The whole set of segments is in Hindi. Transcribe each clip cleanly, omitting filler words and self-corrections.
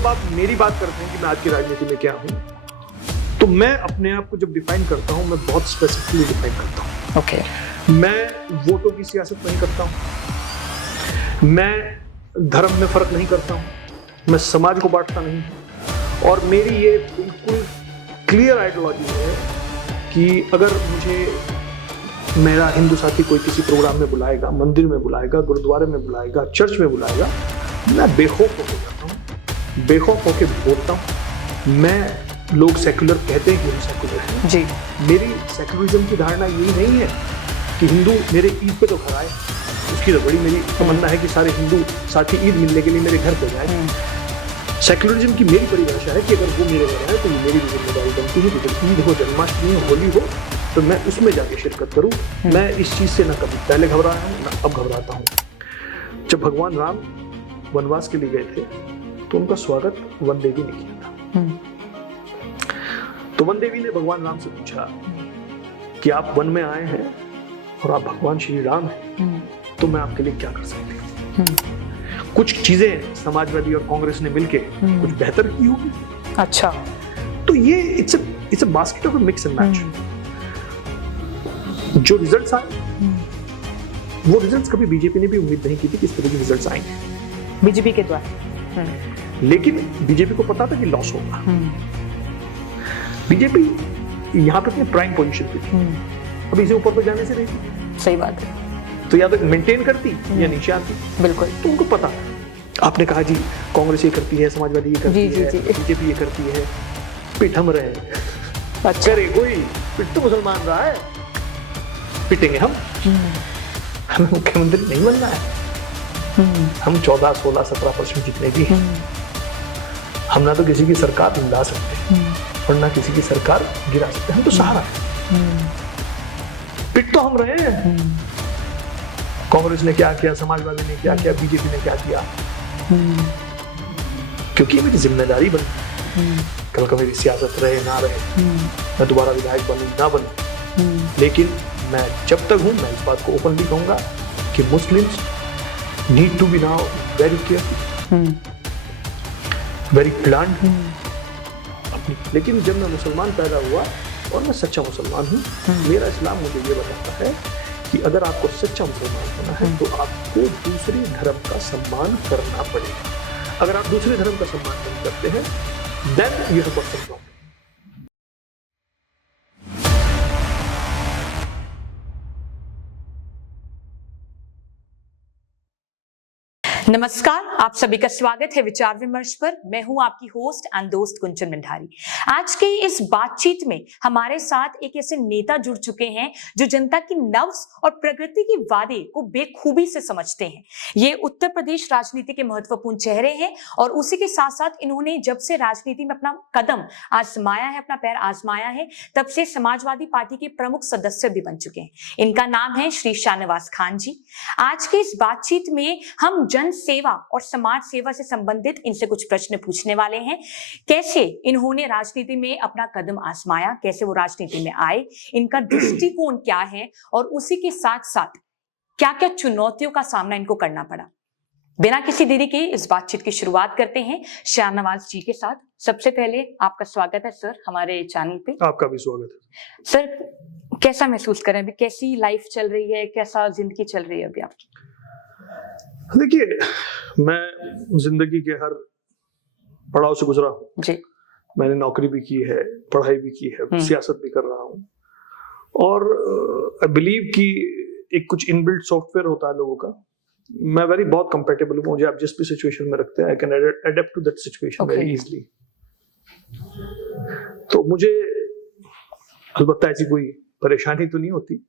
जब आप मेरी बात करते हैं कि मैं आज की राजनीति में क्या हूँ, तो मैं अपने आप को जब डिफाइन करता हूँ, मैं बहुत स्पेसिफिकली डिफाइन करता हूँ। ओके। मैं वोटों की सियासत नहीं करता हूँ, मैं धर्म में फर्क नहीं करता हूँ, मैं समाज को बांटता नहीं हूँ, और मेरी ये बिल्कुल क्लियर आइडियोलॉजी है कि अगर मुझे मेरा हिंदू साथी कोई किसी प्रोग्राम में बुलाएगा, मंदिर में बुलाएगा, गुरुद्वारे में बुलाएगा, चर्च में बुलाएगा, मैं बेखौफ होकर जाता हूँ, बेखौफ होकर बोलता हूँ। मैं लोग सेक्युलर कहते हैं कि हम सेक्युलर हैं जी। मेरी सेक्युलरिज्म की धारणा यही नहीं है कि हिंदू मेरे ईद पे तो घर आए, उसकी तो बड़ी मेरी तमन्ना है कि सारे हिंदू साथी ईद मिलने के लिए मेरे घर पे जाए। सेक्युलरिज्म की मेरी परिभाषा है कि अगर वो मेरे घर आए तो ये मेरी भी जिम्मेदारी बनती है कि ईद हो, जन्माष्टमी हो, होली हो, तो मैं उसमें जाके शिरकत करूं। मैं इस चीज से ना कभी पहले घबराया हूं ना अब घबराता हूं। जब भगवान राम वनवास के लिए गए थे तो उनका स्वागत वन देवी ने किया था। तो वन देवी ने भगवान राम से पूछा कि आप वन में आए हैं और आप भगवान श्री राम हैं, तो मैं आपके लिए क्या कर सकती हूँ। कुछ चीजें समाजवादी और कांग्रेस ने मिलके कुछ बेहतर की होगी। अच्छा। तो ये it's a basket of mix and match. जो रिजल्ट्स आए वो रिजल्ट्स कभी बीजेपी ने भी उम्मीद नहीं की थी कि इस तरह के रिजल्ट्स आएंगे बीजेपी के द्वारा, लेकिन बीजेपी को पता था कि लॉस होगा। बीजेपी यहाँ पे अपने प्राइम पोजीशन पे थी, अब इसे ऊपर तो जाने से नहीं थी। सही बात है। तो या तो मेंटेन करती या नीचे आती। बिल्कुल। तो उनको पता था। आपने कहा जी कांग्रेस ये करती है, समाजवादी ये करती है, बीजेपी ये करती है, पिट हम रहे हैं। अच्छा रे कोई पिट तो मुसलमान रहा है, पिटेंगे हम। हमें मुख्यमंत्री नहीं बनना है। हम 14, 16, 17% जितने भी हैं, हम ना तो किसी की सरकार हिला सकते और ना किसी की सरकार गिरा सकते। हम तो सहारा है। पिट तो हम रहे हैं। कांग्रेस ने क्या किया, समाजवादी ने क्या किया, बीजेपी ने क्या किया, क्योंकि मेरी जिम्मेदारी बनी। कल का मेरी सियासत रहे ना रहे, मैं दोबारा विधायक बनूं ना बनूं, लेकिन मैं जब तक हूं मैं इस बात को ओपनली कहूंगा कि Muslims need to be now very careful, very planned अपनी। लेकिन जब मैं मुसलमान पैदा हुआ और मैं सच्चा मुसलमान हूँ, मेरा इस्लाम मुझे ये बताता है कि अगर आपको सच्चा मुसलमान होना है तो आपको दूसरे धर्म का सम्मान करना पड़ेगा। अगर आप दूसरे धर्म का सम्मान नहीं करते हैं, then you have got some problem. नमस्कार, आप सभी का स्वागत है विचार विमर्श पर। मैं हूं आपकी होस्ट एंड दोस्त कुंचन भंडारी। आज के इस बातचीत में हमारे साथ एक ऐसे नेता जुड़ चुके हैं जो जनता की नब्ज और प्रगति के वादे को बेखूबी से समझते हैं। ये उत्तर प्रदेश राजनीति के महत्वपूर्ण चेहरे हैं और उसी के साथ साथ इन्होंने जब से राजनीति में अपना कदम आजमाया है, अपना पैर आजमाया है, तब से समाजवादी पार्टी के प्रमुख सदस्य भी बन चुके हैं। इनका नाम है श्री शाहनवाज खान जी। आज के इस बातचीत में हम जन सेवा और समाज सेवा से संबंधित इनसे कुछ प्रश्न पूछने वाले हैं। कैसे इन्होंने राजनीति में अपना कदम आजमाया, कैसे वो राजनीति में आए, इनका दृष्टिकोण क्या है और उसी के साथ साथ क्या क्या चुनौतियों का सामना इनको करना पड़ा। बिना किसी देरी के इस बातचीत की शुरुआत करते हैं शाहनवाज जी के साथ। सबसे पहले आपका स्वागत है सर हमारे चैनल पे। आपका भी स्वागत है सर। कैसा महसूस करें अभी, कैसी लाइफ चल रही है, कैसा जिंदगी चल रही है अभी आपकी? देखिए, मैं जिंदगी के हर पड़ाव से गुजरा हूँ जी। मैंने नौकरी भी की है, पढ़ाई भी की है, सियासत भी कर रहा हूँ, और आई बिलीव कि एक कुछ इनबिल्ट सॉफ्टवेयर होता है लोगों का। मैं बहुत कंफर्टेबल हूँ। मुझे आप जिस भी सिचुएशन में रखते हैं, I can adapt to that situation very easily. तो मुझे अलबत्ता ऐसी कोई परेशानी तो नहीं होती,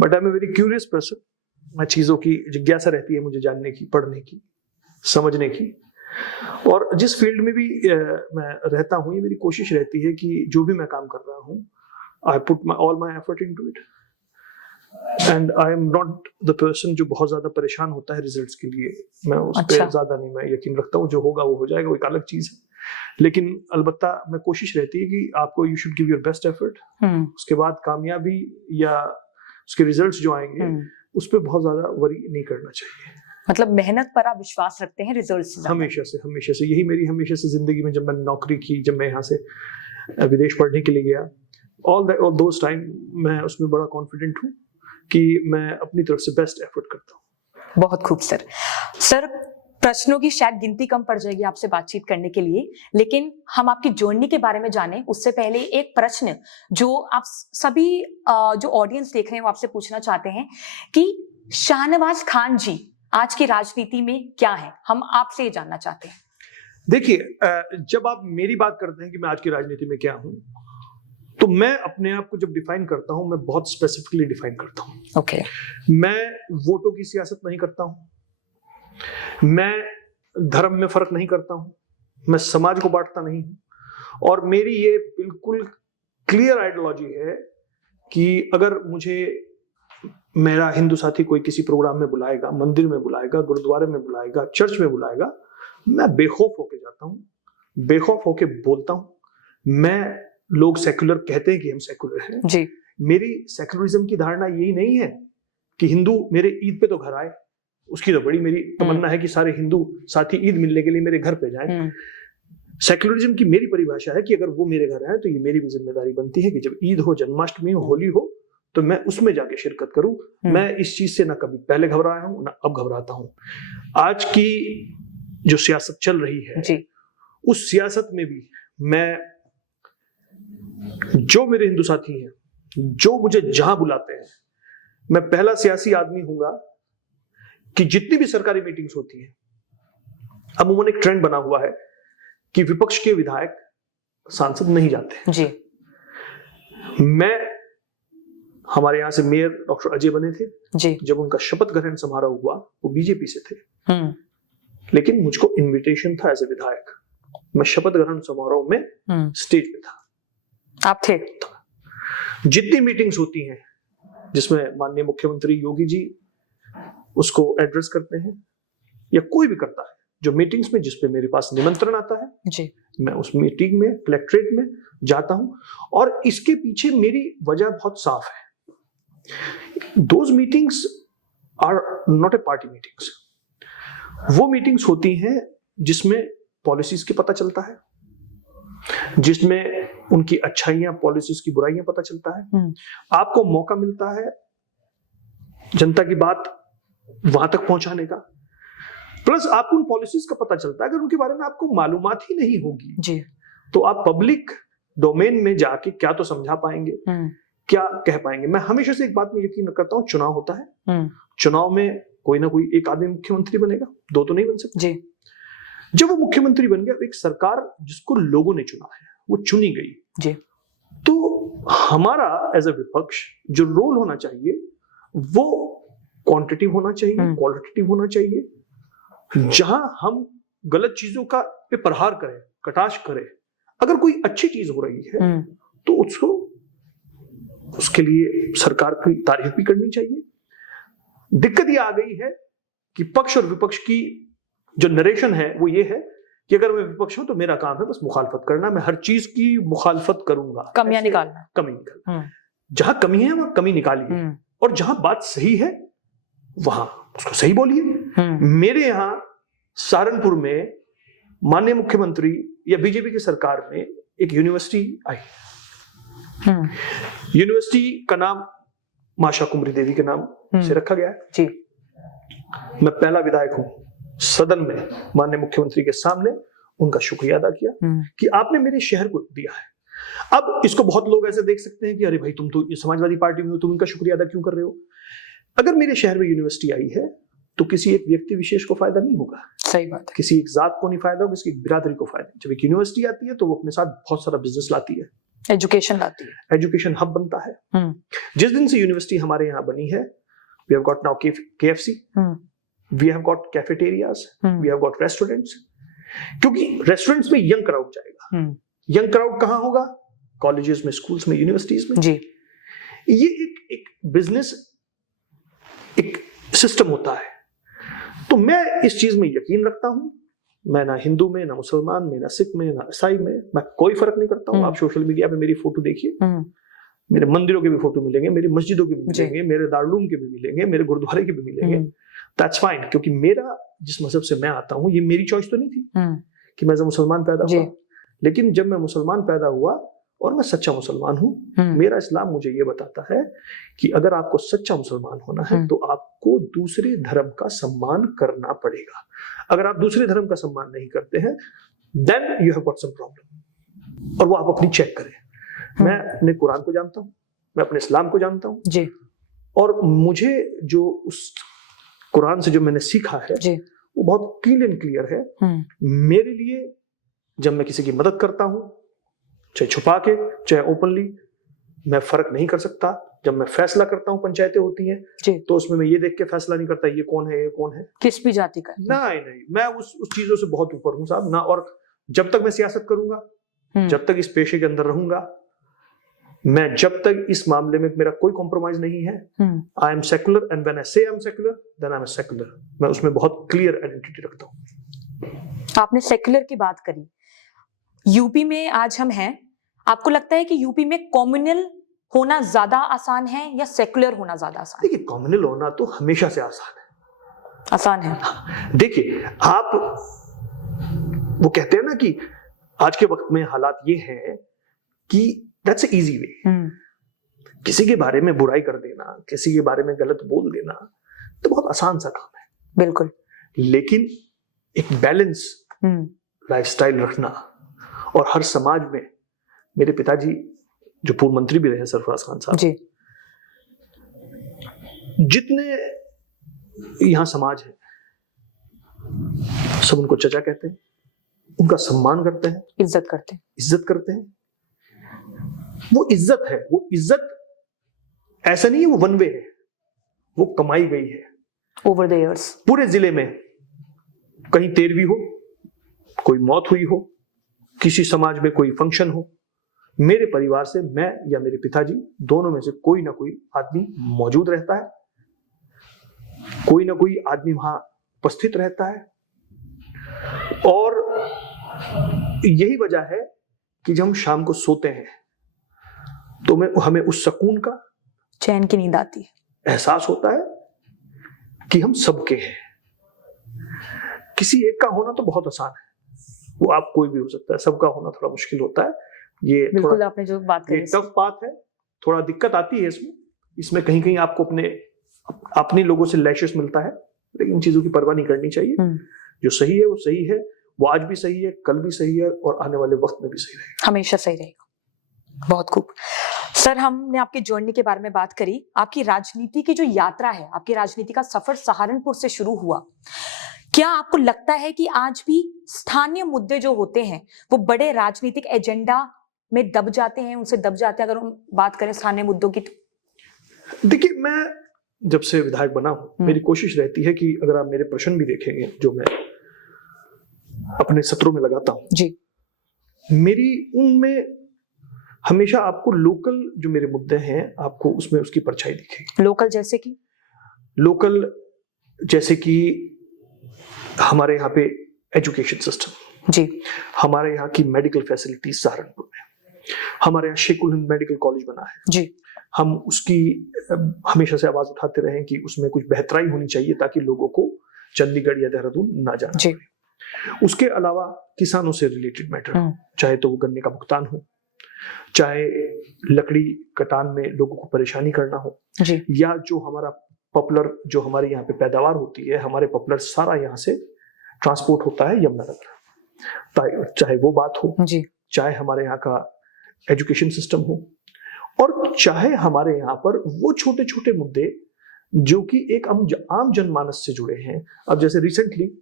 but I am a very curious person. मैं चीजों की जिज्ञासा रहती है मुझे जानने की, पढ़ने की, समझने की, और जिस फील्ड में भी मैं रहता हूँ, ये मेरी कोशिश रहती है कि जो भी मैं काम कर रहा हूँ, I put all my effort into it, and I am not the person जो बहुत ज्यादा परेशान होता है रिजल्ट्स के लिए। मैं उस पर ज्यादा नहीं, मैं यकीन रखता हूँ जो होगा वो हो जाएगा, वो एक अलग चीज है। लेकिन अलबत्ता मैं कोशिश रहती है कि आपको you should give your best effort. उसके बाद कामयाबी या उसके रिजल्ट्स जो आएंगे उस पर बहुत ज्यादा वरी नहीं करना चाहिए। मतलब मेहनत पर आप विश्वास रखते हैं रिजल्ट से ज्यादा। हमेशा से यही मेरी हमेशा से जिंदगी में, जब मैंने नौकरी की, जब मैं यहाँ से विदेश पढ़ने के लिए गया, ऑल दोस टाइम मैं उसमें बड़ा कॉन्फिडेंट हूँ कि मैं अपनी तरफ से बेस्ट एफर्ट करता हूँ। बहुत खूब सर प्रश्नों की शायद गिनती कम पड़ जाएगी आपसे बातचीत करने के लिए, लेकिन हम आपकी जर्नी के बारे में जाने उससे पहले एक प्रश्न जो आप सभी जो ऑडियंस देख रहे हैं वो आपसे पूछना चाहते हैं कि शाहनवाज खान जी आज की राजनीति में क्या है, हम आपसे ये जानना चाहते हैं। देखिए, जब आप मेरी बात करते हैं कि मैं आज की राजनीति में क्या हूं, तो मैं अपने आप को जब डिफाइन करता हूं, मैं बहुत स्पेसिफिकली डिफाइन करता हूं। ओके। मैं वोटों की सियासत नहीं करता हूं, मैं धर्म में फर्क नहीं करता हूं, मैं समाज को बांटता नहीं हूं, और मेरी ये बिल्कुल क्लियर आइडियोलॉजी है कि अगर मुझे मेरा हिंदू साथी कोई किसी प्रोग्राम में बुलाएगा, मंदिर में बुलाएगा, गुरुद्वारे में बुलाएगा, चर्च में बुलाएगा, मैं बेखौफ होके जाता हूँ, बेखौफ होके बोलता हूँ। मैं, लोग सेक्युलर कहते हैं कि हम सेक्युलर हैं जी। मेरी सेक्युलरिज्म की धारणा यही नहीं है कि हिंदू मेरे ईद पे तो घर आए, उसकी तो बड़ी मेरी तमन्ना है कि सारे हिंदू साथी ईद मिलने के लिए मेरे घर पे जाएं। सेक्युलरिज्म की मेरी परिभाषा है कि अगर वो मेरे घर आए तो ये मेरी भी जिम्मेदारी बनती है कि जब ईद हो, जन्माष्टमी हो, होली हो, तो मैं उसमें जाके शिरकत करूं। मैं इस चीज से ना कभी पहले घबराया हूं ना अब घबराता हूं। आज की जो सियासत चल रही है जी, उस सियासत में भी मैं, जो मेरे हिंदू साथी हैं, जो मुझे जहां बुलाते हैं, मैं पहला सियासी आदमी हूंगा कि जितनी भी सरकारी मीटिंग्स होती हैं, अमूमन एक ट्रेंड बना हुआ है कि विपक्ष के विधायक सांसद नहीं जाते जी। मैं, हमारे यहां से मेयर डॉक्टर अजय बने थे जी। जब उनका शपथ ग्रहण समारोह हुआ, वो बीजेपी से थे, लेकिन मुझको इनविटेशन था एज ए विधायक, मैं शपथ ग्रहण समारोह में स्टेज पे था, आप थे। जितनी मीटिंग्स होती हैं जिसमें माननीय मुख्यमंत्री योगी जी उसको एड्रेस करते हैं या कोई भी करता है, जो मीटिंग्स में जिसपे मेरे पास निमंत्रण आता है जी, मैं उस मीटिंग में, कलेक्ट्रेट में जाता हूं। और इसके पीछे मेरी वजह बहुत साफ है। Those meetings are not a party meetings. वो मीटिंग्स होती हैं जिसमें पॉलिसीज के पता चलता है, जिसमें उनकी अच्छाइयां, पॉलिसीज की बुराइयां पता चलता है। आपको मौका मिलता है जनता की बात वहां तक पहुंचाने का, प्लस आपको उन पॉलिसीज का पता चलता है। अगर उनके बारे में आपको मालूमात ही नहीं होगी जी, तो आप पब्लिक डोमेन में जाके क्या तो समझा पाएंगे, क्या कह पाएंगे। मैं हमेशा से एक बात में यकीन करता हूं, चुनाव होता है, चुनाव में कोई ना कोई एक आदमी मुख्यमंत्री बनेगा, दो तो नहीं बन सकते जी। जब वो मुख्यमंत्री बन गया, एक सरकार जिसको लोगों ने चुना है वो चुनी गई जी, तो हमारा एज ए विपक्ष जो रोल होना चाहिए वो क्वांटिटिव होना चाहिए, क्वालिटेटिव होना चाहिए। जहां हम गलत चीजों का पे प्रहार करें, कटाक्ष करें, अगर कोई अच्छी चीज हो रही है तो उसको, उसके लिए सरकार की तारीफ भी करनी चाहिए। दिक्कत ये आ गई है कि पक्ष और विपक्ष की जो नरेशन है वो ये है कि अगर मैं विपक्ष हूं तो मेरा काम है बस मुखालफत करना, मैं हर चीज की मुखालफत करूंगा, कमियां निकालना, कमी निकालना, जहां कमी है वहां कमी निकालिए, और जहां बात सही है वहां उसको सही बोलिए। मेरे यहां सहारनपुर में माननीय मुख्यमंत्री या बीजेपी की सरकार में एक यूनिवर्सिटी आई, यूनिवर्सिटी का नाम माशा कुमरी देवी के नाम से रखा गया है जी। मैं पहला विधायक हूं सदन में माननीय मुख्यमंत्री के सामने उनका शुक्रिया अदा किया कि आपने मेरे शहर को दिया है। अब इसको बहुत लोग ऐसे देख सकते हैं कि अरे भाई तुम तो समाजवादी पार्टी में हो, तुम उनका शुक्रिया अदा क्यों कर रहे हो। अगर मेरे शहर में यूनिवर्सिटी आई है तो किसी एक व्यक्ति विशेष को फायदा नहीं होगा, सही बात है, किसी एक जात को नहीं फायदा होगा, किसी एक बिरादरी को फायदा। जब एक यूनिवर्सिटी आती है तो वो अपने साथ बहुत सारा बिजनेस लाती है, एजुकेशन लाती है, एजुकेशन हब बनता है। जिस दिन से यूनिवर्सिटी हमारे यहाँ बनी है, we have got now KFC, we have got cafeterias, we have got restaurants, क्योंकि रेस्टोरेंट्स में यंग क्राउड जाएगा। यंग क्राउड कहाँ होगा? कॉलेजेस में, स्कूल्स में, यूनिवर्सिटीज में जी। ये एक बिजनेस, एक सिस्टम होता है। तो मैं इस चीज में यकीन रखता हूं। मैं ना हिंदू में, ना मुसलमान में, ना सिख में, ना ईसाई में, मैं कोई फर्क नहीं करता हूं। आप सोशल मीडिया पे मेरी फोटो देखिए, मेरे मंदिरों के भी फोटो मिलेंगे, मेरी मस्जिदों के भी मिलेंगे, मेरे दारुल उलूम के भी मिलेंगे, मेरे गुरुद्वारे के भी मिलेंगे। दैट्स फाइन, क्योंकि मेरा जिस मजहब से मैं आता हूँ, ये मेरी चॉइस तो नहीं थी कि मैं मुसलमान पैदा हुआ। लेकिन जब मैं मुसलमान पैदा हुआ और मैं सच्चा मुसलमान हूँ, मेरा इस्लाम मुझे ये बताता है कि अगर आपको सच्चा मुसलमान होना है तो आपको दूसरे धर्म का सम्मान करना पड़ेगा। अगर आप दूसरे धर्म का सम्मान नहीं करते हैं, then you have got some problem, और वो आप अपनी चेक करें। मैं अपने कुरान को जानता हूँ, मैं अपने इस्लाम को जानता हूँ जी, और मुझे जो उस कुरान से जो मैंने सीखा है जी, वो बहुत क्लीन एंड क्लियर है। मेरे लिए जब मैं किसी की मदद करता हूँ, चाहे छुपा के चाहे ओपनली, मैं फर्क नहीं कर सकता। जब मैं फैसला करता हूँ, पंचायतें होती हैं, तो उसमें मैं ये देख के फैसला नहीं करता ये कौन है, ये कौन है, किस भी जाति का। नहीं, मैं उस चीजों से बहुत ऊपर हूँ साहब ना। और जब तक मैं सियासत करूंगा, जब तक इस पेशे के अंदर रहूंगा, मैं जब तक इस मामले में मेरा कोई कॉम्प्रोमाइज नहीं है, I am secular, and when I say I am secular, then I am secular. मैं उसमें बहुत क्लियर आइडेंटिटी रखता हूँ। आपने सेकुलर की बात करी, यूपी में आज हम हैं, आपको लगता है कि यूपी में कम्युनल होना ज्यादा आसान है या सेकुलर होना ज्यादा आसान है? देखिए, कम्युनल होना तो हमेशा से आसान है। देखिए, आप वो कहते हैं ना कि आज के वक्त में हालात ये हैं कि दैट्स ए इजी वे। किसी के बारे में बुराई कर देना, किसी के बारे में गलत बोल देना तो बहुत आसान सा काम है, बिल्कुल। लेकिन एक बैलेंस लाइफस्टाइल रखना, और हर समाज में, मेरे पिताजी जो पूर्व मंत्री भी रहे सरफराज खान साहब जी, जितने यहां समाज है सब उनको चचा कहते हैं, उनका सम्मान करते हैं, इज्जत करते हैं। वो इज्जत है, वो इज्जत ऐसा नहीं है वो वन वे है, वो कमाई गई है ओवर द इयर्स। पूरे जिले में कहीं तेरवी हो, कोई मौत हुई हो, किसी समाज में कोई फंक्शन हो, मेरे परिवार से मैं या मेरे पिताजी दोनों में से कोई ना कोई आदमी मौजूद रहता है, कोई ना कोई आदमी वहां उपस्थित रहता है। और यही वजह है कि जब हम शाम को सोते हैं तो हमें उस सुकून का, चैन की नींद आती है, एहसास होता है कि हम सबके हैं। किसी एक का होना तो बहुत आसान है, वो आप कोई भी हो सकता है, सबका होना थोड़ा मुश्किल होता है। ये बिल्कुल आपने जो बात कही, टफ बात है, थोड़ा दिक्कत आती है इसमें कहीं कहीं आपको अपने लोगों से लैशेस मिलता है, लेकिन चीजों की परवाह नहीं करनी चाहिए। जो सही है वो सही है, वो आज भी सही है, कल भी सही है, और आने वाले वक्त में भी सही रहेगा, हमेशा सही रहेगा। बहुत खूब सर, हमने आपकी जर्नी के बारे में बात करी, आपकी राजनीति की जो यात्रा है, आपकी राजनीति का सफर सहारनपुर से शुरू हुआ। क्या आपको लगता है कि आज भी स्थानीय मुद्दे जो होते हैं वो बड़े राजनीतिक एजेंडा में दब जाते हैं, उनसे दब जाते हैं, अगर हम बात करें स्थानीय मुद्दों की? देखिए, मैं जब से विधायक बना हूं, मेरी कोशिश रहती है कि अगर आप मेरे प्रश्न भी देखेंगे जो मैं अपने सत्रों में लगाता हूं जी, मेरी उनमें हमेशा आपको लोकल जो मेरे मुद्दे हैं, आपको उसमें उसकी परछाई दिखेगी। लोकल जैसे कि हमारे यहाँ पे एजुकेशन सिस्टम जी, हमारे यहाँ की मेडिकल फैसिलिटीज सहारनपुर में, हमारे यहाँ शेख उल हिंद मेडिकल कॉलेज बना है जी, हम उसकी हमेशा से आवाज उठाते रहे कि उसमें कुछ बेहतराई होनी चाहिए ताकि लोगों को चंडीगढ़ या देहरादून ना जाना जी। उसके अलावा किसानों से रिलेटेड मैटर, चाहे तो वो गन्ने का भुगतान हो, चाहे लकड़ी कटान में लोगों को परेशानी करना हो जी, या जो हमारा पॉपुलर जो हमारे यहाँ पे पैदावार होती है, हमारे पॉपुलर सारा यहाँ से ट्रांसपोर्ट होता है यमुनानगर, चाहे वो बात हो जी, चाहे हमारे यहाँ का एजुकेशन सिस्टम हो, और चाहे हमारे यहाँ पर वो छोटे छोटे मुद्दे जो कि एक आम जनमानस से जुड़े हैं। अब जैसे रिसेंटली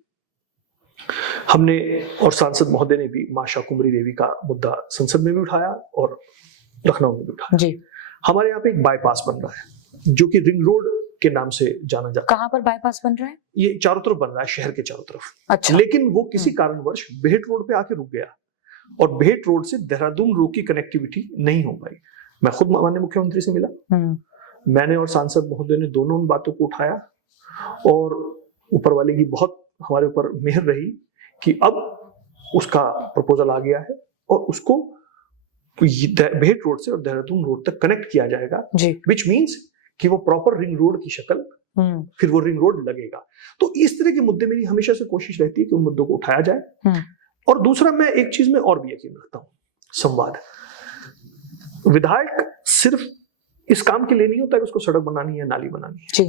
हमने और सांसद महोदय ने भी मां शाकुंभरी देवी का मुद्दा संसद में भी उठाया और लखनऊ में भी उठाया जी। हमारे यहाँ पे एक बाईपास बन रहा है जो कि रिंग रोड के नाम से जाना जाता है। कहाँ पर बाईपास बन रहा है? ये चारों तरफ बन रहा है, शहर के चारों तरफ। अच्छा। लेकिन वो किसी कारणवश बेहट रोड पे आके रुक गया और बेहट रोड से देहरादून रोड की कनेक्टिविटी नहीं हो पाई। मैं खुद माननीय मुख्यमंत्री से मिला, मैंने और सांसद महोदय ने दोनों उन बातों को उठाया और ऊपर वाले की बहुत हमारे ऊपर मेहर रही कि अब उसका प्रपोजल आ गया है और उसको बेहट रोड से और देहरादून रोड तक कनेक्ट किया जाएगा, विच मीन्स कि वो प्रॉपर रिंग रोड की शक्ल फिर वो रिंग रोड लगेगा। तो इस तरह के मुद्दे मेरी हमेशा से कोशिश रहती है कि उन मुद्दों को उठाया जाए। और दूसरा, मैं एक चीज में और भी यकीन रखता हूं, संवाद। विधायक सिर्फ इस काम के लिए नहीं होता है कि उसको सड़क बनानी है, नाली बनानी है जी।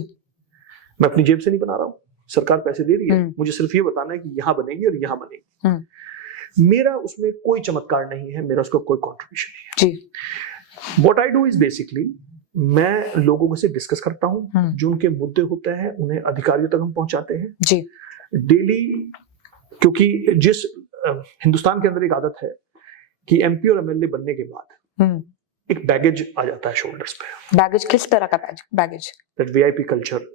मैं अपनी जेब से नहीं बना रहा हूं, सरकार पैसे दे रही है, मुझे सिर्फ ये बताना है कि यहां बनेगी और यहां बनेगी। मेरा उसमें कोई चमत्कार नहीं है, मेरा उसका कोई कॉन्ट्रीब्यूशन नहीं है जी। What I do is basically, मैं लोगों से डिस्कस करता हूं, जो उनके मुद्दे होते हैं उन्हें अधिकारियों तक हम पहुंचाते हैं जी डेली। क्योंकि जिस हिंदुस्तान के अंदर एक आदत है कि एमपी और एमएलए बनने के बाद एक बैगेज आ जाता है शोल्डर्स पे। बैगेज किस तरह का बैगेज? दैट वीआईपी कल्चर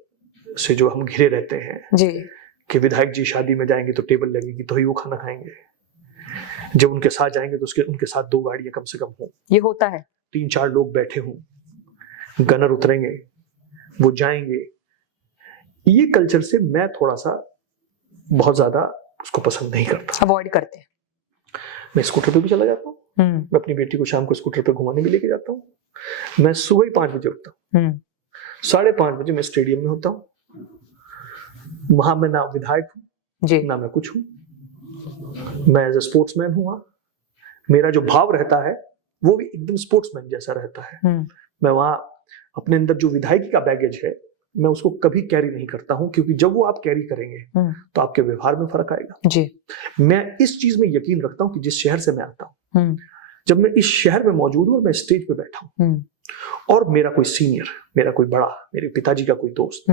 से जो हम घिरे रहते हैं जी, कि विधायक जी शादी में जाएंगे तो टेबल लगेगी तो ही वो खाना खाएंगे, जब उनके साथ जाएंगे तो उनके साथ 2 गाड़ियां कम से कम हो, ये होता है, 3-4 लोग बैठे हों, गनर उतरेंगे, वो जाएंगे। ये कल्चर से मैं थोड़ा सा बहुत ज्यादा उसको पसंद नहीं करता, अवॉइड करते हैं। मैं स्कूटर पे भी चला जाता हूँ, मैं अपनी बेटी को शाम को स्कूटर पे घुमाने भी लेके जाता हूँ। मैं सुबह ही 5 बजे उठता हूँ, 5:30 बजे मैं स्टेडियम में होता हूँ। वहां मैं ना विधायक हूँ ना मैं कुछ हूँ, मैं एज ए स्पोर्ट्समैन हूँ। मेरा जो भाव रहता है वो भी एकदम स्पोर्ट्समैन जैसा रहता है। मैं वहां अपने अंदर जो विधायकी का बैगेज है मैं उसको कभी कैरी नहीं करता हूं, क्योंकि जब वो आप कैरी करेंगे तो आपके व्यवहार में फर्क आएगा जी। मैं इस चीज में यकीन रखता हूं कि जिस शहर से मैं आता हूं, जब मैं इस शहर में मौजूद हूं और मैं स्टेज पे बैठा हूं और मेरा कोई सीनियर, मेरा कोई बड़ा, मेरे पिताजी का कोई दोस्त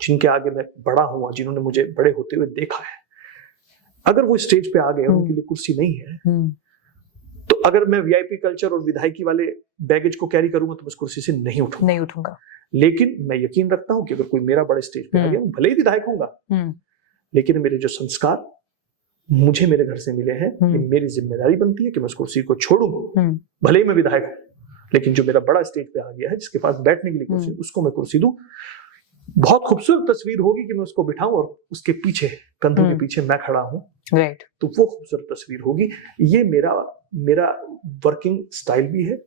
जिनके आगे मैं बड़ा हूं, जिन्होंने मुझे बड़े होते हुए देखा है, अगर वो स्टेज पे आ गए, उनके लिए कुर्सी नहीं है, तो अगर मैं वीआईपी कल्चर और विधायकी वाले बैगेज को कैरी करूंगा तो मैं उस कुर्सी से नहीं उठूंगा। लेकिन मैं यकीन रखता हूं कि अगर कोई मेरा बड़े स्टेज पे आ गया, भले ही विधायक होगा, लेकिन मेरे जो संस्कार मुझे मेरे घर से मिले हैं, मेरी जिम्मेदारी बनती है कि मैं उस कुर्सी को छोड़ूं, भले ही मैं विधायक हूं, लेकिन जो मेरा बड़ा स्टेज पे आ गया है, जिसके पास बैठने के लिए कुर्सी, उसको मैं कुर्सी दूं। बहुत खूबसूरत तस्वीर होगी कि मैं उसको बिठाऊं और उसके पीछे, कंधों के पीछे मैं खड़ा हूं, राइट, तो वो खूबसूरत तस्वीर होगी। ये मेरा वर्किंग स्टाइल भी है,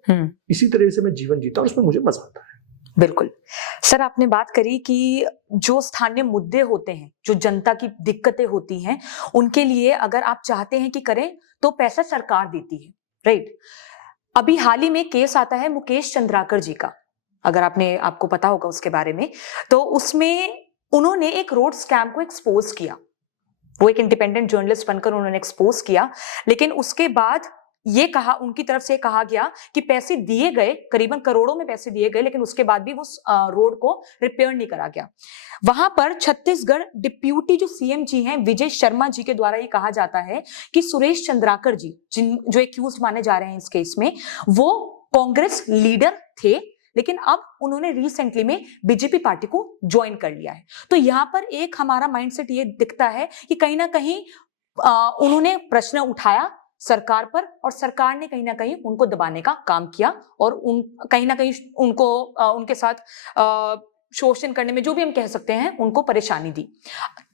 इसी तरह से मैं जीवन जीता हूं, उसमें मुझे मजा आता है। बिल्कुल सर, आपने बात करी कि जो स्थानीय मुद्दे होते हैं, जो जनता की दिक्कतें होती हैं, उनके लिए अगर आप चाहते हैं कि करें तो पैसा सरकार देती है, राइट। अभी हाल ही में केस आता है मुकेश चंद्राकर जी का, अगर आपको पता होगा उसके बारे में, तो उसमें उन्होंने एक रोड स्कैम को एक्सपोज किया। वो एक इंडिपेंडेंट जर्नलिस्ट बनकर उन्होंने एक्सपोज किया, लेकिन उसके बाद ये कहा, उनकी तरफ से कहा गया कि पैसे दिए गए, करीबन करोड़ों में पैसे दिए गए, लेकिन उसके बाद भी वो रोड को रिपेयर नहीं करा गया। वहां पर छत्तीसगढ़ डिप्यूटी जो सीएम जी हैं विजय शर्मा जी के द्वारा ये कहा जाता है कि सुरेश चंद्राकर जी, जो एक्यूज्ड माने जा रहे हैं इस केस में, वो कांग्रेस लीडर थे, लेकिन अब उन्होंने रिसेंटली में बीजेपी पार्टी को ज्वाइन कर लिया है। तो यहाँ पर एक हमारा माइंडसेट ये दिखता है कि कहीं ना कहीं उन्होंने प्रश्न उठाया सरकार पर, और सरकार ने कहीं ना कहीं उनको दबाने का काम किया और कहीं ना कहीं उनको उनके साथ शोषण करने में, जो भी हम कह सकते हैं, उनको परेशानी दी।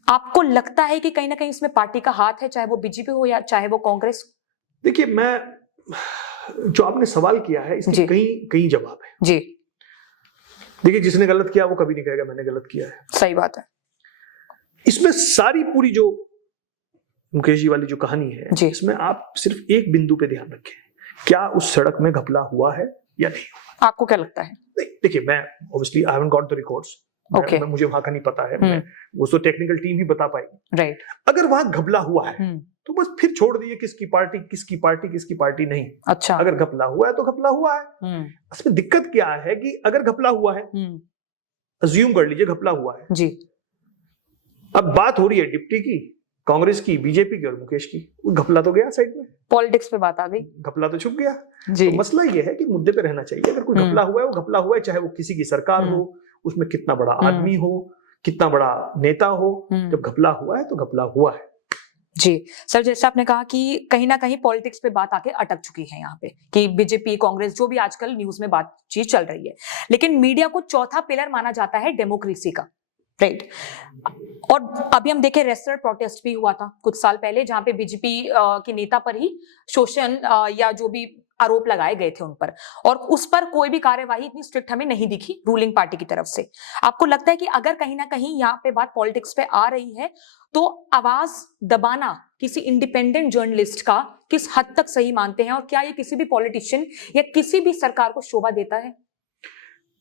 आपको लगता है कि कहीं ना कहीं इसमें पार्टी का हाथ है, चाहे वो बीजेपी हो या चाहे वो कांग्रेस? देखिए, मैं जो आपने सवाल किया है इसके कई जवाब है जी। देखिए, जिसने गलत किया वो कभी नहीं कहेगा मैंने गलत किया है, सही बात है। इसमें सारी पूरी जो मुकेश जी वाली जो कहानी है, इसमें आप सिर्फ एक बिंदु पे ध्यान रखें, क्या उस सड़क में घपला हुआ है या नहीं हुआ। आपको क्या लगता है? देखिए, मैं obviously I haven't got the records, मुझे वहां का नहीं पता है, वो तो टेक्निकल टीम ही बता पाएगी, राइट। अगर वहां घपला हुआ है तो बस फिर छोड़ दीजिए किसकी पार्टी नहीं। अच्छा, अगर घपला हुआ है तो घपला हुआ है। इसमें दिक्कत क्या है कि अगर घपला हुआ है, अज्यूम कर लीजिए घपला हुआ है जी, अब बात हो रही है डिप्टी की, कांग्रेस की, बीजेपी की और मुकेश की, घपला तो गया साइड में, पॉलिटिक्स पे बात आ गई, घपला तो छुप गया जी। तो मसला ये है कि मुद्दे पे रहना चाहिए। अगर कोई घपला हुआ है वो घपला हुआ है, चाहे वो किसी की सरकार हो, उसमें कितना बड़ा आदमी हो, कितना बड़ा नेता हो, जब घपला हुआ है तो घपला हुआ है जी। सर, जैसे आपने कहा कि कहीं ना कहीं पॉलिटिक्स पे बात आके अटक चुकी है यहाँ पे, कि बीजेपी, कांग्रेस, जो भी आजकल न्यूज में बातचीत चल रही है, लेकिन मीडिया को चौथा पिलर माना जाता है डेमोक्रेसी का, राइट। और अभी हम देखें रेस्टर प्रोटेस्ट भी हुआ था कुछ साल पहले, जहां पे बीजेपी के नेता पर ही शोषण या जो भी आरोप लगाए गए थे उन पर, और उस पर कोई भी कार्यवाही इतनी स्ट्रिक्ट हमें नहीं दिखी रूलिंग पार्टी की तरफ से। आपको लगता है कि अगर कहीं ना कहीं यहाँ पे बात पॉलिटिक्स पे आ रही है तो आवाज दबाना किसी इंडिपेंडेंट जर्नलिस्ट का किस हद तक सही मानते हैं, और क्या ये किसी भी पॉलिटिशियन या किसी भी सरकार को शोभा देता है?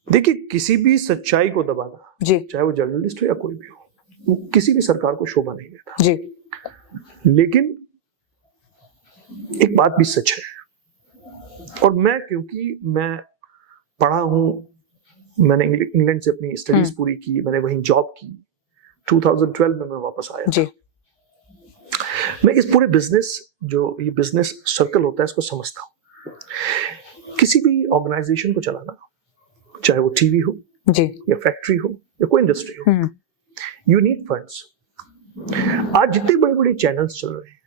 देखिए, किसी भी सच्चाई को दबाना, जी, चाहे वो जर्नलिस्ट हो या कोई भी हो, वो किसी भी सरकार को शोभा नहीं देता। जी, लेकिन एक बात भी सच है, और क्योंकि मैं पढ़ा हूं, मैंने इंग्लैंड से अपनी स्टडीज पूरी की, मैंने वहीं जॉब की, 2012 में मैं वापस आया। जी, मैं इस पूरे बिजनेस, जो ये बिजनेस सर्कल होता है, इसको समझता हूं। किसी भी ऑर्गेनाइजेशन को चलाना, चाहे वो टीवी हो जी, या फैक्ट्री हो या कोई इंडस्ट्री हो, यू नीड फंड्स। आज जितने बड़े बड़े चैनल्स चल रहे हैं,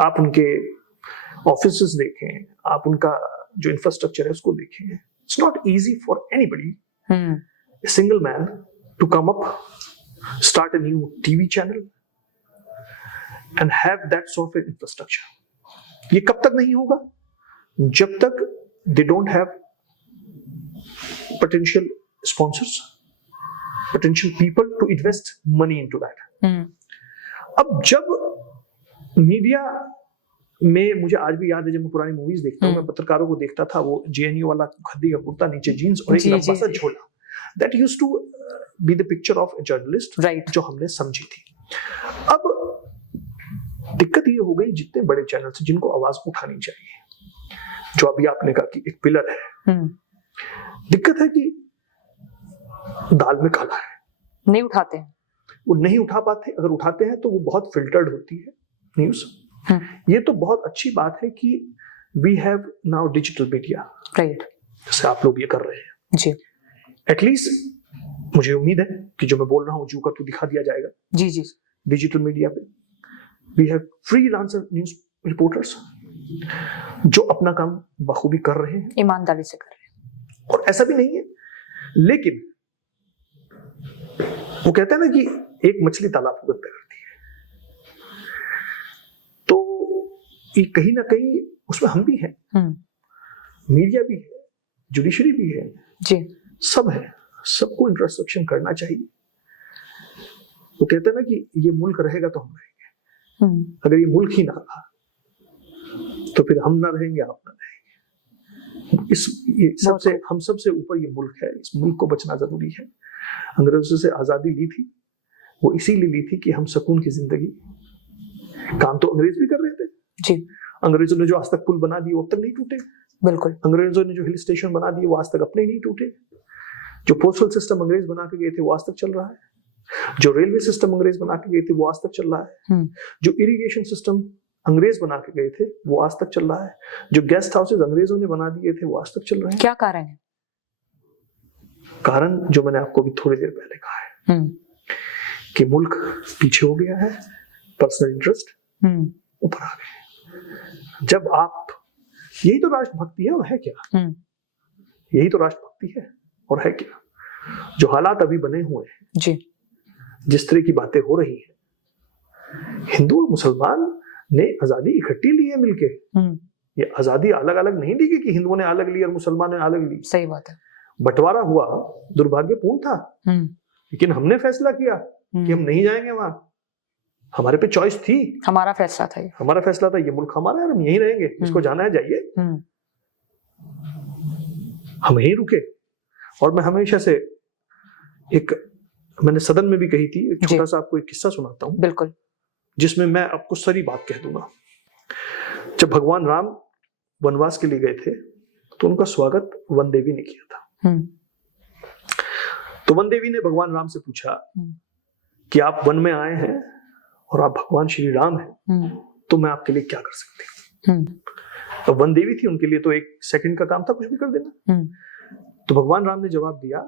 आप उनके ऑफिसेस देखें, आप उनका जो इंफ्रास्ट्रक्चर है उसको देखें, it's not easy for anybody, a single man to come up, start a new TV channel and have that sort of infrastructure. ये कब तक नहीं होगा? जब तक they don't have potential sponsors, potential people to invest money into that. अब जब मीडिया में, मुझे आज भी याद है, जब मैं पुरानी मूवीज देखता हूँ, मैं पत्रकारों को देखता था, वो जेएनयू वाला खद्दी का कुर्ता, नीचे जीन्स और एक लंबा सा झोला, that used to be the picture of a journalist, right, जो हमने समझी थी। अब दिक्कत ये हो गई, जितने बड़े चैनल से जिनको आवाज उठानी चाहिए, जो अभी आपने कहा कि एक पिलर है, दिक्कत है कि दाल में काला है, नहीं उठाते हैं, वो नहीं उठा पाते। अगर उठाते हैं तो वो बहुत फिल्टर्ड होती है न्यूज। ये तो बहुत अच्छी बात है कि we have now digital media, right, जैसे आप लोग ये कर रहे हैं जी, एटलीस्ट मुझे उम्मीद है कि जो मैं बोल रहा हूँ जू का तो दिखा दिया जाएगा। जी, जी, डिजिटल मीडिया पे we have freelancer news reporters जो अपना काम बखूबी कर रहे हैं, ईमानदारी से कर रहे हैं, और ऐसा भी नहीं है, लेकिन वो कहते हैं ना कि एक मछली तालाब को गंदा करती है, तो ये कहीं ना कहीं उसमें हम भी हैं, मीडिया भी है, जुडिशरी भी है, जी, सब है, सबको इंट्रोस्पेक्शन करना चाहिए। वो कहते हैं ना कि ये मुल्क रहेगा तो हम रहेंगे, अगर ये मुल्क ही ना रहा तो फिर हम ना रहेंगे, आप ना रहेंगे। ये सबसे, हम सबसे ऊपर ये मुल्क है, इस मुल्क को बचना जरूरी है। अंग्रेजों से आजादी ली थी, वो इसीलिए ली थी कि हम सुकून की जिंदगी, काम तो अंग्रेज भी कर रहे थे जी, अंग्रेजों ने जो आज तक पुल बना दिए वो अब तक नहीं टूटे, बिल्कुल, अंग्रेजों ने जो हिल स्टेशन बना दिए वो आज तक अपने नहीं टूटे, जो पोस्टल सिस्टम अंग्रेज बना के गए थे वो आज तक चल रहा है, जो रेलवे सिस्टम अंग्रेज बना के गए थे वो आज तक चल रहा है, जो इरिगेशन सिस्टम अंग्रेज बना के गए थे वो आज तक चल रहा है, जो गेस्ट हाउसेज अंग्रेजों ने बना दिए थे वो आज तक चल रहे हैं। क्या कारण है? कारण जो मैंने आपको भी थोड़ी देर पहले कहा है कि मुल्क पीछे हो गया है, पर्सनल इंटरेस्ट ऊपर आ गए। जब आप, यही तो राष्ट्रभक्ति है और है क्या, यही तो राष्ट्रभक्ति है और है क्या, जो हालात अभी बने हुए हैं जी, जिस तरह की बातें हो रही है, हिंदू और मुसलमान ने आजादी इकट्ठी ली है मिलके, ये आजादी अलग अलग नहीं दी गई कि हिंदुओं ने अलग ली और मुसलमानों ने अलग ली। सही बात है, बंटवारा हुआ, दुर्भाग्यपूर्ण था, लेकिन हमने फैसला किया कि हम नहीं जाएंगे वहां, हमारे पे चॉइस थी, हमारा फैसला था ये, हमारा फैसला था, ये मुल्क हमारा है, हम यहीं रहेंगे, इसको जाना है जाइए, हम यहीं रुके। और मैं हमेशा से, एक मैंने सदन में भी कही थी, एक छोटा सा आपको एक किस्सा सुनाता हूँ, बिल्कुल, जिसमें मैं आपको सारी बात कह दूंगा। जब भगवान राम वनवास के लिए गए थे तो उनका स्वागत वन देवी ने किया था। तो वन देवी ने भगवान राम से पूछा कि आप वन में आए हैं और आप भगवान श्री राम हैं, तो मैं आपके लिए क्या कर सकती हूँ। तो वन देवी थी, उनके लिए तो एक सेकंड का काम था कुछ भी कर देना। तो भगवान राम ने जवाब दिया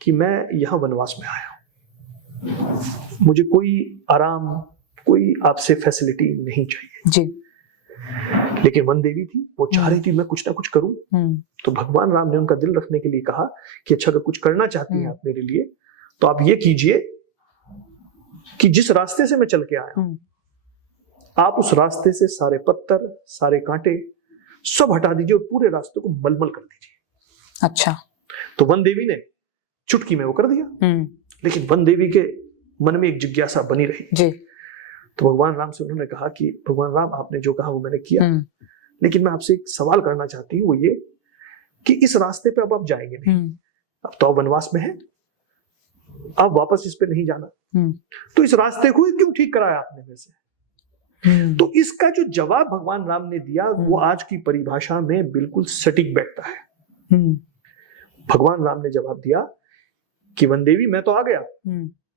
कि मैं यहाँ वनवास में आया हूँ, मुझे कोई आराम, कोई आपसे फैसिलिटी नहीं चाहिए जी। लेकिन वन देवी थी, वो चाह रही थी मैं कुछ ना कुछ करूं। तो भगवान राम ने उनका दिल रखने के लिए कहा कि अच्छा, अगर कुछ करना चाहती हैं आप मेरे लिए, तो आप ये कीजिए कि जिस रास्ते से मैं चल के आया हूं, आप उस रास्ते से सारे पत्थर, सारे कांटे, सब हटा दीजिए और पूरे रास्ते को मलमल कर दीजिए। अच्छा। तो वन देवी ने चुटकी में वो कर दिया, लेकिन वन देवी के मन में एक जिज्ञासा बनी रही जी। तो भगवान राम से उन्होंने कहा कि भगवान राम, आपने जो कहा वो मैंने किया, लेकिन मैं आपसे एक सवाल करना चाहती हूँ, वो ये कि इस रास्ते पे अब आप जाएंगे नहीं, अब तो आप वनवास में हैं, आप वापस इस पे नहीं जाना, तो इस रास्ते को क्यों ठीक कराया आपने वैसे? तो इसका जो जवाब भगवान राम ने दिया वो आज की परिभाषा में बिल्कुल सटीक बैठता है। भगवान राम ने जवाब दिया कि वन देवी, मैं तो आ गया,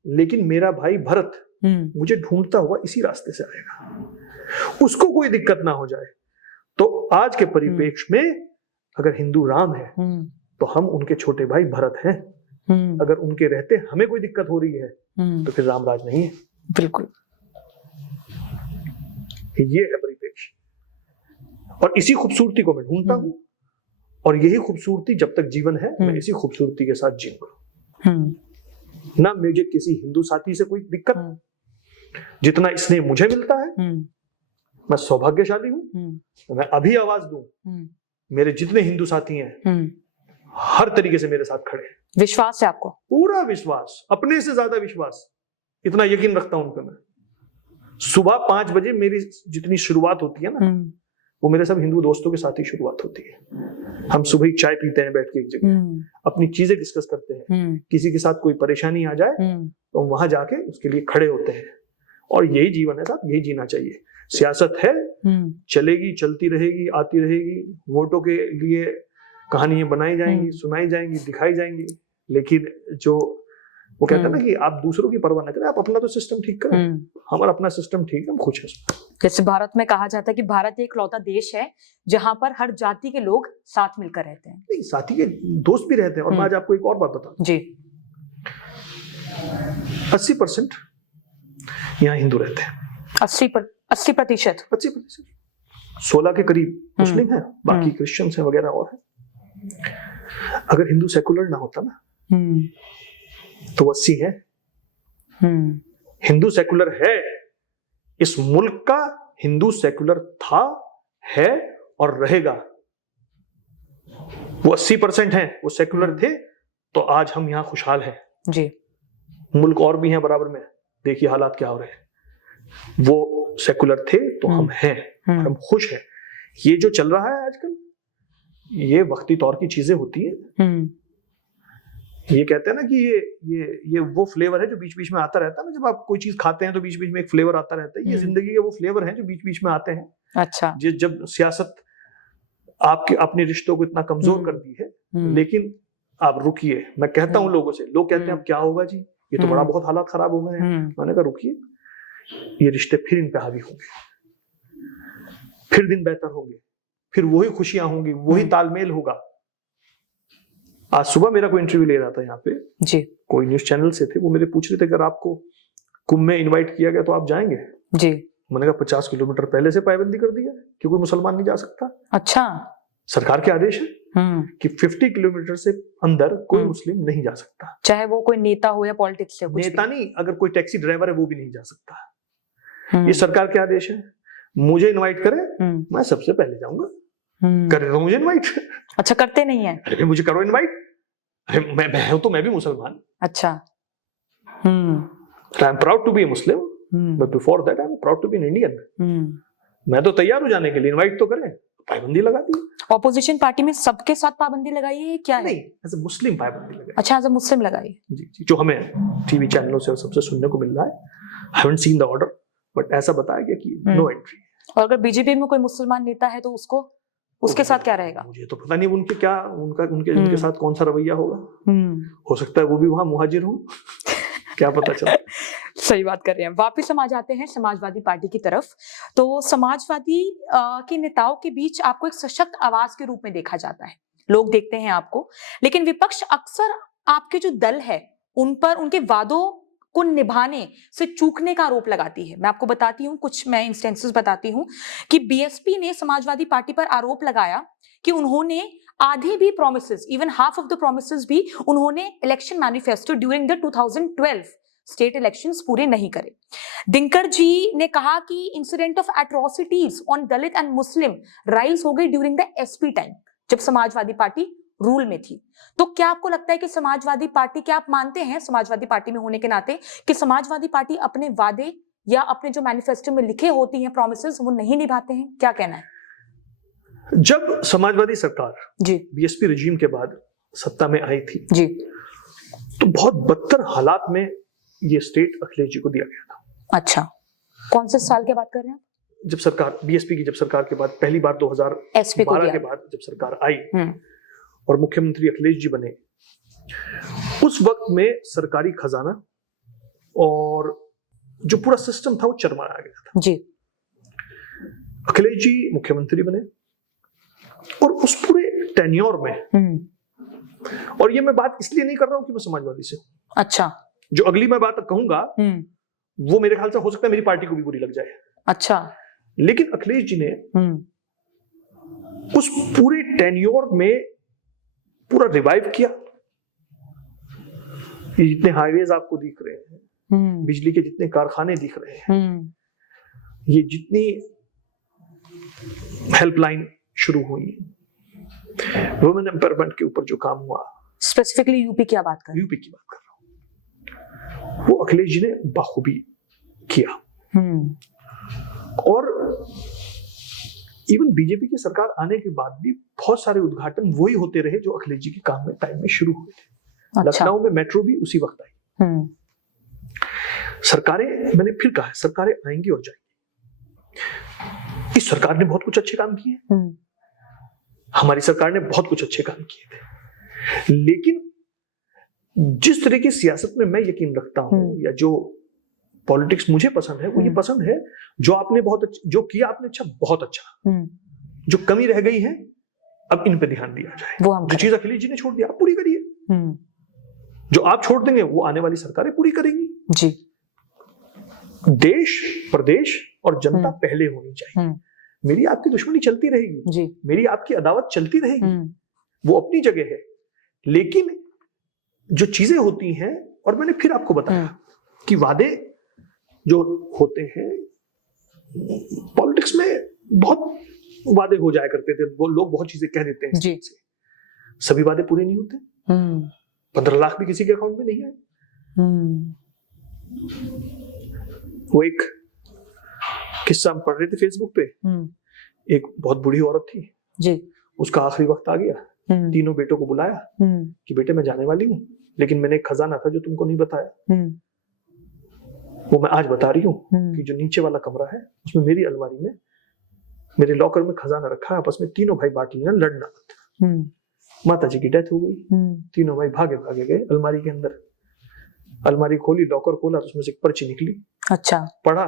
लेकिन मेरा भाई भरत मुझे ढूंढता हुआ इसी रास्ते से आएगा, उसको कोई दिक्कत ना हो जाए। तो आज के परिप्रेक्ष्य में अगर हिंदू राम है तो हम उनके छोटे भाई भरत हैं, अगर उनके रहते हमें कोई दिक्कत हो रही है तो फिर रामराज नहीं है। बिल्कुल, ये है परिप्रेक्ष्य, और इसी खूबसूरती को मैं ढूंढता हूं, और यही खूबसूरती जब तक जीवन है मैं इसी खूबसूरती के साथ जीऊंगा। ना मुझे किसी हिंदू साथी से कोई दिक्कत, जितना स्नेह मुझे मिलता है मैं सौभाग्यशाली हूं, मैं अभी आवाज दूं, मेरे जितने हिंदू साथी हैं हर तरीके से मेरे साथ खड़े हैं। विश्वास है आपको? पूरा विश्वास, अपने से ज्यादा विश्वास, इतना यकीन रखता हूं उन पे मैं। सुबह 5 बजे मेरी जितनी शुरुआत होती है ना, वो मेरे सब हिंदू दोस्तों के साथ ही शुरुआत होती है। हम सुबह ही चाय पीते हैं बैठ के एक जगह, अपनी चीजें डिस्कस करते हैं, किसी के साथ कोई परेशानी आ जाए तो वहां जाके उसके लिए खड़े होते हैं, और यही जीवन है साहब, यही जीना चाहिए। सियासत है, चलेगी, चलती रहेगी, आती रहेगी, वोटों के लिए कहानियां बनाई जाएंगी, सुनाई जाएंगी, दिखाई जाएंगी, लेकिन जो वो कहते हैं ना कि आप दूसरों की परवाह न करें, आप अपना तो सिस्टम ठीक करें। हमारा अपना सिस्टम ठीक है, हम खुश हैं। जैसे भारत में कहा जाता है कि भारत एक लौता देश है जहां पर हर जाति के लोग साथ मिलकर रहते हैं। नहीं, साथी के दोस्त भी रहते हैं। और मैं आज आपको एक और बात बताता हूं जी। 80% यहाँ हिंदू रहते हैं। 80%? 80%। 16 के करीब मुस्लिम है, बाकी क्रिश्चियंस है वगैरह और है। अगर हिंदू सेकुलर ना होता ना तो 80 है। हिंदू सेकुलर है, इस मुल्क का हिंदू सेकुलर था, है और रहेगा। वो 80% हैं, वो सेकुलर थे, तो आज हम यहां खुशहाल हैं जी। मुल्क और भी हैं बराबर में, देखिए हालात क्या हो रहे हैं। वो सेकुलर थे तो हम हैं, हम खुश हैं। ये जो चल रहा है आजकल, ये वक्ती तौर की चीजें होती हैं। ये कहते हैं ना कि ये वो फ्लेवर है जो बीच बीच में आता रहता है ना, जब आप कोई चीज खाते हैं तो बीच बीच में एक फ्लेवर आता रहता है। ये जिंदगी के वो फ्लेवर हैं जो बीच बीच में आते हैं। अच्छा। जब सियासत आपके अपने रिश्तों को इतना कमजोर कर दी है, लेकिन आप रुकिए। मैं कहता हूं लोगों से, लोग कहते हैं अब क्या होगा जी, ये तो बड़ा बहुत हालात खराब हो गए हैं। मैंने कहा रुकिए, ये रिश्ते फिर इन पे हावी होंगे, फिर दिन बेहतर होंगे, फिर वही खुशियां होंगी, वही तालमेल होगा। आज सुबह मेरा कोई इंटरव्यू ले रहा था यहाँ पे जी, कोई न्यूज चैनल से थे, वो मेरे पूछ रहे थे अगर आपको कुंभ में इनवाइट किया गया तो आप जाएंगे जी? मैंने कहा 50 किलोमीटर पहले से पाबंदी कर दी है कि कोई मुसलमान नहीं जा सकता। अच्छा। सरकार के आदेश है कि 50 किलोमीटर से अंदर कोई मुस्लिम नहीं जा सकता, चाहे वो कोई नेता हो या पॉलिटिक्स से। नेता नहीं, अगर कोई टैक्सी ड्राइवर है वो भी नहीं जा सकता। ये सरकार के आदेश है। मुझे इन्वाइट करे, मैं सबसे पहले जाऊंगा। करे तो मुझे इन्वाइट। अच्छा, करते नहीं है? अरे मुझे करो इन्वाइट। अरे मैं हूं तो मैं भी मुसलमान। अच्छा। I am proud to be a Muslim, but before that I am proud to be an Indian. मैं तो तैयार हो जाने के लिए, इन्वाइट तो करें, पाबंदी लगा दी। ऑपोजिशन पार्टी में सबके साथ पाबंदी लगाई है क्या है? नहीं, एज ए मुस्लिम पाबंदी लगाई। अच्छा, एज ए मुस्लिम लगाई जी जी, जो हमें टीवी चैनलों से सबसे सुनने को मिल रहा है। I haven't seen the order, but ऐसा बताया गया कि नो एंट्री। और अगर बीजेपी में कोई मुसलमान नेता है तो उसके साथ क्या रहेगा? मुझे तो पता नहीं उनके क्या उनके साथ कौन सा रवैया होगा। हो सकता है वो भी वहां मुहाजिर हो, क्या पता चला। सही बात कर रहे हैं। वापिस हम आ जाते हैं समाजवादी पार्टी की तरफ। तो समाजवादी के नेताओं के बीच आपको एक सशक्त आवाज के रूप में देखा जाता है, लोग देखते हैं आपको, लेकिन विपक्ष अक्सर आपके जो दल है उन पर उनके वादों को निभाने से चूकने का आरोप लगाती है। मैं आपको बताती हूँ, कुछ मैं इंस्टेंसेस बताती हूँ कि बीएसपी ने समाजवादी पार्टी पर आरोप लगाया कि उन्होंने आधे भी promises, even half of the promises भी उन्होंने election manifesto during the 2012 state elections पूरे नहीं करे। दिनकर जी ने कहा कि incident of atrocities on Dalit and Muslim rise हो गई ड्यूरिंग द एसपी टाइम, जब समाजवादी पार्टी रूल में थी। तो क्या आपको लगता है कि समाजवादी पार्टी, क्या आप मानते हैं समाजवादी पार्टी में होने के नाते कि समाजवादी पार्टी अपने वादे या अपने जो मैनिफेस्टो में लिखे होती हैं प्रॉमिसेस वो नहीं निभाते हैं? क्या कहना है? जब समाजवादी सरकार जी बीएसपी रेजिम के बाद सत्ता में आई थी जी, तो बहुत बदतर हालात में ये स्टेट अखिलेश जी को दिया गया था। अच्छा, कौन से साल के बात कर रहे हैं? जब सरकार बीएसपी की जब सरकार के बाद पहली बार 2012 के बाद जब सरकार आई और मुख्यमंत्री अखिलेश जी बने, उस वक्त में सरकारी खजाना और जो पूरा सिस्टम था वो चरमराया गया था। जी, अखिलेश जी मुख्यमंत्री बने और उस पूरे टेन्योर में, और ये मैं बात इसलिए नहीं कर रहा हूं कि मैं समाजवादी से हूं। अच्छा, जो अगली मैं बात कहूंगा वो मेरे ख्याल से हो सकता है मेरी पार्टी को भी बुरी लग जाए। अच्छा, लेकिन अखिलेश जी ने उस पूरे टेन्योर में पूरा रिवाइव किया। ये जितने हाईवेज आपको दिख रहे हैं, बिजली के जितने कारखाने दिख रहे हैं, ये जितनी हेल्पलाइन शुरू हुई, वुमेन एम्पावरमेंट के ऊपर जो काम हुआ, स्पेसिफिकली यूपी की बात कर रहा हूं, वो अखिलेश जी ने बखूबी किया। और इवन बीजेपी की सरकार आने के बाद भी बहुत सारे उद्घाटन वही होते रहे जो अखिलेश जी के काम में टाइम में शुरू हुए थे। अच्छा। लखनऊ में मेट्रो भी उसी वक्त आई। सरकारें, मैंने फिर कहा है, सरकारें आएंगी और जाएंगी। इस सरकार ने बहुत कुछ अच्छे काम किए, हमारी सरकार ने बहुत कुछ अच्छे काम किए थे, लेकिन जिस तरह की सियासत में मैं यकीन रखता हूं या जो पॉलिटिक्स मुझे पसंद है, वो ये पसंद है जो आपने जो किया आपने अच्छा, बहुत अच्छा, जो कमी रह गई है अब इन पे ध्यान दिया जाए। जो चीज अखिलेश जी ने छोड़ दिया आप पूरी करिए, जो आप छोड़ देंगे वो आने वाली सरकारें पूरी करेंगी। जी, देश, प्रदेश और जनता पहले होनी चाहिए। मेरी आपकी दुश्मनी चलती रहेगी जी, मेरी आपकी अदावत चलती रहेगी, वो अपनी जगह है, लेकिन जो चीजें होती हैं, और मैंने फिर आपको बताया कि वादे जो होते हैं पॉलिटिक्स में, बहुत वादे हो जाया करते थे, वो लोग बहुत चीजें कह देते हैं जी, सभी वादे पूरे नहीं होते। 15 लाख भी किसी के अकाउंट में नहीं आए। वो एक किस्सा हम पढ़ रहे थे फेसबुक पे, एक बहुत बूढ़ी औरत थी जी, उसका आखिरी वक्त आ गया, तीनों बेटों को बुलाया कि बेटे मैं जाने वाली हूँ, लेकिन मैंने एक खजाना था जो तुमको नहीं बताया, वो मैं आज बता रही हूँ कि जो नीचे वाला कमरा है उसमें मेरी अलमारी में, मेरे लॉकर में खजाना रखा है, आपस में तीनों भाई बांट लेना, लड़ना मत। माता जी की डेथ हो गई, तीनों भाई भागे भागे गए अलमारी के अंदर, अलमारी खोली, लॉकर खोला तो उसमें से एक पर्ची निकली। अच्छा, पढ़ा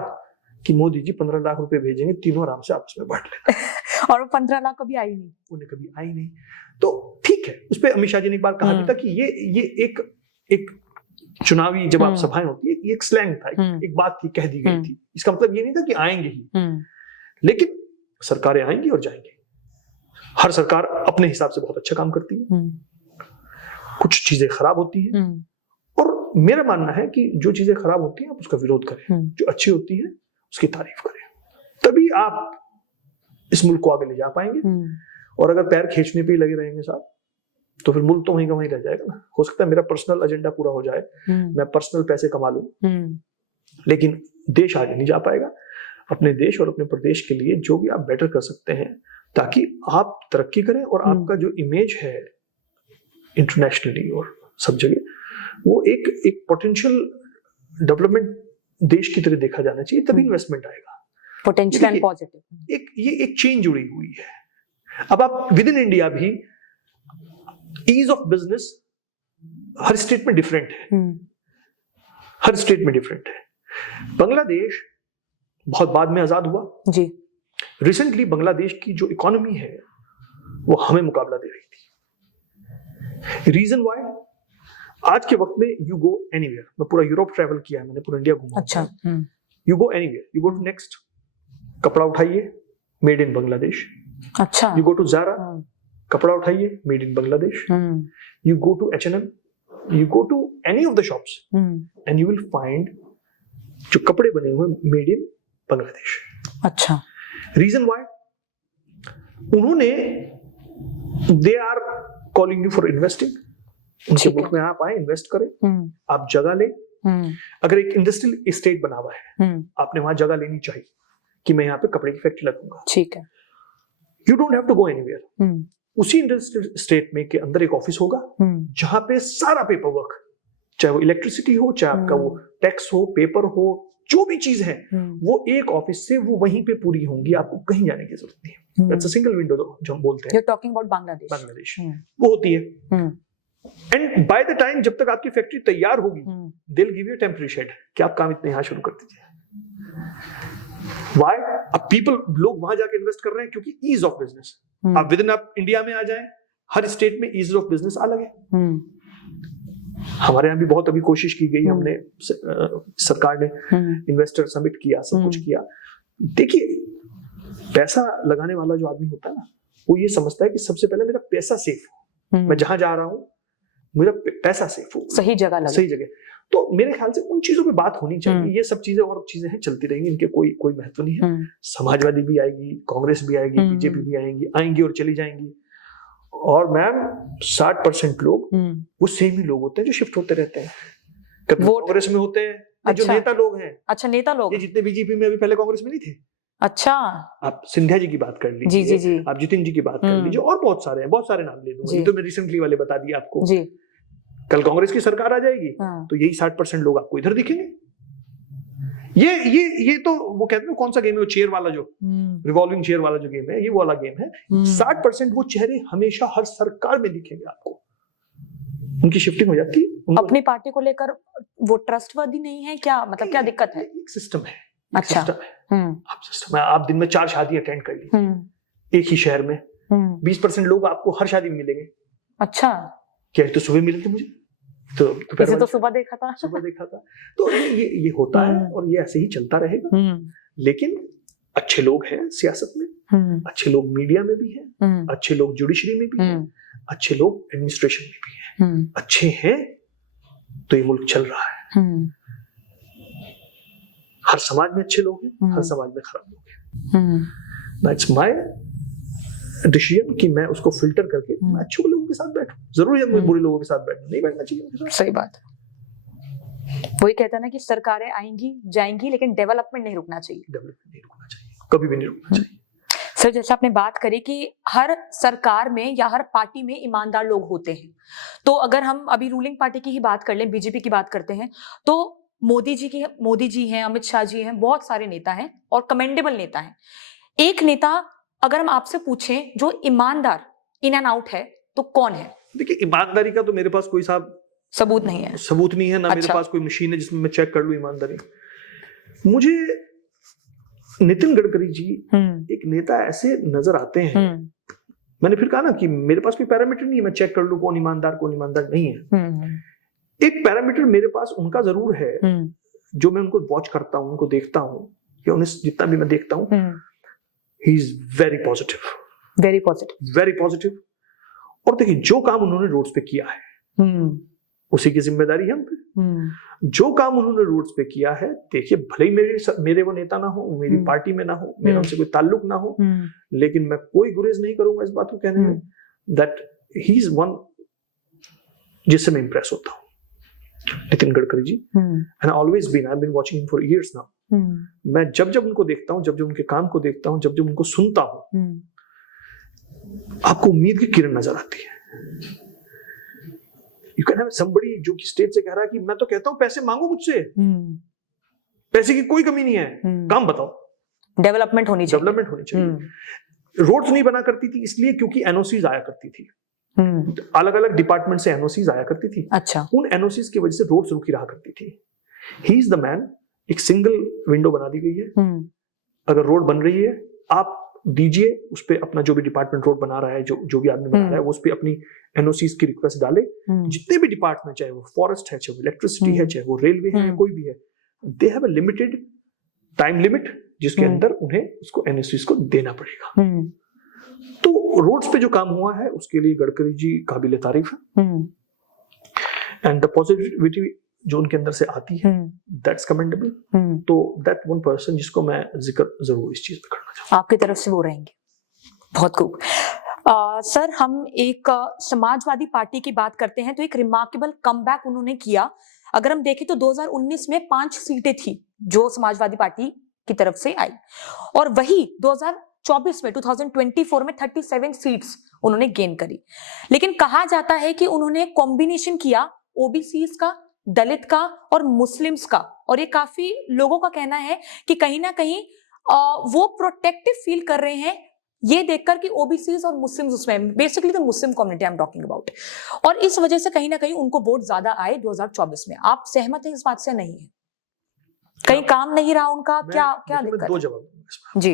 कि मोदी जी 15 लाख रुपए भेजेंगे, तीनों आराम से आपस में बांट लेना। और 15 लाख कभी आई नहीं, उन्हें कभी आई नहीं। तो ठीक है, उस पर अमित शाह जी ने एक बार कहा था कि ये एक चुनावी जब आप सभाएं होती है, एक स्लैंग था, एक बात थी, कह दी गई थी। इसका मतलब ये नहीं था कि आएंगे ही, लेकिन सरकारें आएंगी और जाएंगी। हर सरकार अपने हिसाब से बहुत अच्छा काम करती है, कुछ चीजें खराब होती हैं, और मेरा मानना है कि जो चीजें खराब होती हैं आप उसका विरोध करें, जो अच्छी होती है उसकी तारीफ करें, तभी आप इस मुल्क को आगे ले जा पाएंगे। और अगर पैर खींचने पे ही लगे रहेंगे साहब, तो फिर मुल्क तो वहीं का वहीं रह जाएगा ना। हो सकता है मेरा पर्सनल एजेंडा पूरा हो जाए, मैं पर्सनल पैसे कमा लूं, लेकिन देश आगे नहीं जा पाएगा। अपने देश और अपने प्रदेश के लिए जो भी आप बेटर कर सकते हैं ताकि आप तरक्की करें और आपका जो इमेज है इंटरनेशनली और सब जगह, वो एक पोटेंशियल डेवलपमेंट देश की तरह देखा जाना चाहिए, तभी इन्वेस्टमेंट आएगा। पोटेंशियल एंड पॉजिटिव, एक चेंज जुड़ी हुई है। अब आप विद इन इंडिया भी ईज ऑफ बिजनेस हर स्टेट में डिफरेंट है, हर स्टेट में डिफरेंट है। बांग्लादेश बहुत बाद में आजाद हुआ जी, रिसेंटली बांग्लादेश की जो इकोनॉमी है वो हमें मुकाबला दे रही थी। रीजन व्हाई, आज के वक्त में यू गो एनीवेयर, मैं पूरा यूरोप ट्रैवल किया है, मैंने पूरा इंडिया घूमा। अच्छा, you go anywhere, you go to next, कपड़ा उठाइए मेड इन बांग्लादेश। अच्छा, यू गो टू ज़ारा, कपड़ा उठाइए made in Bangladesh. You go to H&M, You go to any of the shops and you will find जो कपड़े बने हुए मेड इन बांग्लादेश. अच्छा. Reason why? उन्होंने they are calling you for investing. उनके मुल्क में आप आए, इन्वेस्ट करें, आप जगह लें. अगर एक इंडस्ट्रियल एस्टेट बना हुआ है, आपने वहां जगह लेनी चाहिए कि मैं यहाँ पे कपड़े की फैक्ट्री लगूंगा. ठीक है. You don't have to go anywhere. उसी इंडस्ट्रियल एस्टेट में के अंदर एक ऑफिस होगा जहां पे सारा पेपर वर्क, चाहे वो इलेक्ट्रिसिटी हो, चाहे आपका वो टैक्स हो, पेपर हो, जो भी चीज है वो एक ऑफिस से वो वहीं पे पूरी होंगी. आपको कहीं जाने की जरूरत नहीं है. दैट्स अ सिंगल विंडो जो हम बोलते हैं. You're talking about Bangladesh. वो होती है. एंड बाय द टाइम जब तक आपकी फैक्ट्री तैयार होगी, they will give you temporary shed कि आप काम इतने यहाँ शुरू कर दीजिए. व्हाई? अब लोग वहां जाके इन्वेस्ट कर रहे हैं क्योंकि ईज ऑफ बिजनेस. आप विद इन आप इंडिया में आ जाएं, हर स्टेट में ईज ऑफ बिजनेस अलग है. हमारे यहाँ भी बहुत अभी कोशिश की गई, हमने सरकार ने इन्वेस्टर समिट किया, सब कुछ किया. देखिए, पैसा लगाने वाला जो आदमी होता है ना, वो ये समझता है कि सबसे पहले मेरा पैसा सेफ हो. मैं जहां जा रहा हूं मेरा पैसा सेफ हो, सही जगह लगे. सही जगह. तो मेरे ख्याल से उन चीजों पे बात होनी चाहिए. ये सब चीजें और चीजें हैं, चलती रहेंगी, इनके कोई महत्व नहीं है. समाजवादी भी आएगी, कांग्रेस भी आएगी, बीजेपी भी आएंगी और चली जाएंगी. और मैम 60% लोग वो सेम ही लोग होते हैं जो शिफ्ट होते रहते हैं. कभी कांग्रेस में होते हैं. अच्छा. जो नेता लोग हैं. अच्छा, नेता लोग. ये जितने बीजेपी में अभी पहले कांग्रेस में नहीं थे. अच्छा. आप सिंधिया जी की बात कर लीजिए, जी. आप जितिन जी की बात कर लीजिए, और बहुत सारे हैं, बहुत सारे नाम ले दूंगा. ये तो मैं रिसेंटली वाले बता दिए आपको. जी. कल कांग्रेस की सरकार आ जाएगी, तो यही 60% लोग आपको इधर दिखेंगे. ये तो वो कहते हैं कौन सा गेम है वो चेयर वाला, जो रिवॉल्विंग चेयर वाला जो गेम है, ये वो वाला गेम है. 60% वो चेहरे हमेशा हर सरकार में दिखेंगे आपको. उनकी शिफ्टिंग हो जाती है. अपनी पार्टी को लेकर वो ट्रस्टवर्दी नहीं है क्या? मतलब क्या दिक्कत है? एक सिस्टम है. अच्छा. सिस्टम है. आप दिन में 4 शादी अटेंड कर लीजिए एक ही शहर में. 20% लोग आपको हर शादी में मिलेंगे. अच्छा. क्या तो सुबह मिले थे मुझे, तो सुबह देखा था. तो ये होता है और ये ऐसे ही चलता रहेगा. लेकिन अच्छे लोग हैं सियासत में, अच्छे लोग मीडिया में भी हैं, अच्छे लोग जुडिशरी में भी हैं, अच्छे लोग एडमिनिस्ट्रेशन में भी हैं. अच्छे हैं तो ये मुल्क चल रहा है. हर समाज में अच्छे लोग हैं, हर समाज में खराब लोग हैं. दैट्स माय डिसीजन कि मैं उसको फिल्टर करके मैं अच्छे लोगों के साथ बैठूं. जरूरी है मुझे बुरे लोगों के साथ बैठना नहीं बैठना चाहिए उनके साथ. सही बात. वही कहता है ना कि सरकारें आएंगी जाएंगी लेकिन डेवलपमेंट नहीं रुकना चाहिए. डेवलपमेंट नहीं रुकना चाहिए, कभी भी नहीं रुकना चाहिए. सर, जैसे आपने बात करी कि हर सरकार में या हर पार्टी में ईमानदार लोग होते हैं, तो अगर हम अभी रूलिंग पार्टी की ही बात कर लें, बीजेपी की बात करते हैं, तो मोदी जी हैं, अमित शाह जी हैं, बहुत सारे नेता हैं और कमेंडेबल नेता हैं. एक नेता अगर हम आपसे पूछें जो ईमानदार इन एंड आउट है तो कौन है? देखिए, ईमानदारी का तो मेरे पास कोई सबूत नहीं है. सबूत नहीं है ना. अच्छा. मेरे पास कोई मशीन है जिसमें मैं चेक कर लूं ईमानदारी. मुझे नितिन गडकरी जी एक नेता ऐसे नजर आते हैं. मैंने फिर कहा ना कि मेरे पास कोई पैरामीटर नहीं है मैं चेक कर लूं कौन ईमानदार नहीं है. एक पैरामीटर मेरे पास उनका जरूर है, जो मैं उनको वॉच करता हूं, उनको देखता हूं, या उन्हें जितना भी मैं देखता हूं, ही इज वेरी पॉजिटिव. और देखिए, जो काम उन्होंने रोड्स पे किया है उसी की जिम्मेदारी है हम पे. जो काम उन्होंने रोड्स पे किया है, देखिए, भले ही मेरे वो नेता ना हो, मेरी पार्टी में ना हो, मेरा उनसे कोई ताल्लुक ना हो, लेकिन मैं कोई गुरेज नहीं करूंगा इस बात को कहने में दैट ही इज वन जिससे मैं इंप्रेस होता हूँ. Nitin Gadkari ji, and always been, I have been watching him for years now. मैं जब उनको देखता हूँ, जब उनके काम को देखता हूँ, जब उनको सुनता हूँ, आपको उम्मीद की किरण नजर आती है. यू कैन हैव समबडी जो कि स्टेज से कह रहा है कि मैं तो कहता हूँ पैसे मांगो मुझसे, पैसे की कोई कमी नहीं है, काम बताओ. डेवलपमेंट होनी चाहिए. रोड्स नहीं बना करती थी इसलिए क्योंकि एनओसीज आया करती थी, अलग अलग डिपार्टमेंट से एनओसीज आया करती थी. अच्छा. उन एनओसीज की वजह से रोड्स रुकी रहा करती थी. He is the man. एक सिंगल विंडो बना दी गई है. अगर रोड बन रही है, आप दीजिए उस पे अपना, जो भी डिपार्टमेंट रोड बना रहा है, जो भी आदमी बना रहा है, वो उस पे अपनी एनओसीज की रिक्वेस्ट डाले. जितने भी डिपार्टमेंट, चाहे वो फॉरेस्ट है, चाहे वो इलेक्ट्रिसिटी है, चाहे वो रेलवे है, कोई भी है, they have a limited time limit जिसके अंदर उन्हें उसको एनओसीज को देना पड़ेगा. तो रोड्स पे जो काम हुआ है उसके लिए गडकरी जी काबिले तारीफ है. एंड द पॉजिटिविटी जो उनके अंदर से आती है, दैट्स कमेंडेबल। तो दैट वन पर्सन जिसको मैं जिक्र जरूर इस चीज पे करना चाहूँ, आपकी तरफ से वो रहेंगे। बहुत खूब। सर, हम एक समाजवादी पार्टी की बात करते हैं तो एक रिमार्केबल कमबैक उन्होंने किया। अगर हम देखें तो 2019 में 5 सीटें थी जो समाजवादी पार्टी की तरफ से आई, और वही 2024 में 2024 में 37 सीट्स उन्होंने गेन करी। लेकिन कहा जाता है कि उन्होंने कॉम्बिनेशन किया ओबीसीज का, दलित का और मुस्लिम्स का, और ये काफी लोगों का कहना है कि कहीं ना कहीं वो प्रोटेक्टिव फील कर रहे हैं ये देखकर कि ओबीसीज और मुस्लिम्स उसमें, basically the Muslim community I am talking about, और इस वजह से कहीं ना कहीं उनको वोट ज्यादा आए 2024 में। आप सहमत हैं इस बात से? नहीं है, कहीं काम नहीं रहा उनका? क्या दिक्कत है? 2 जवाब दूंगा इसमें जी।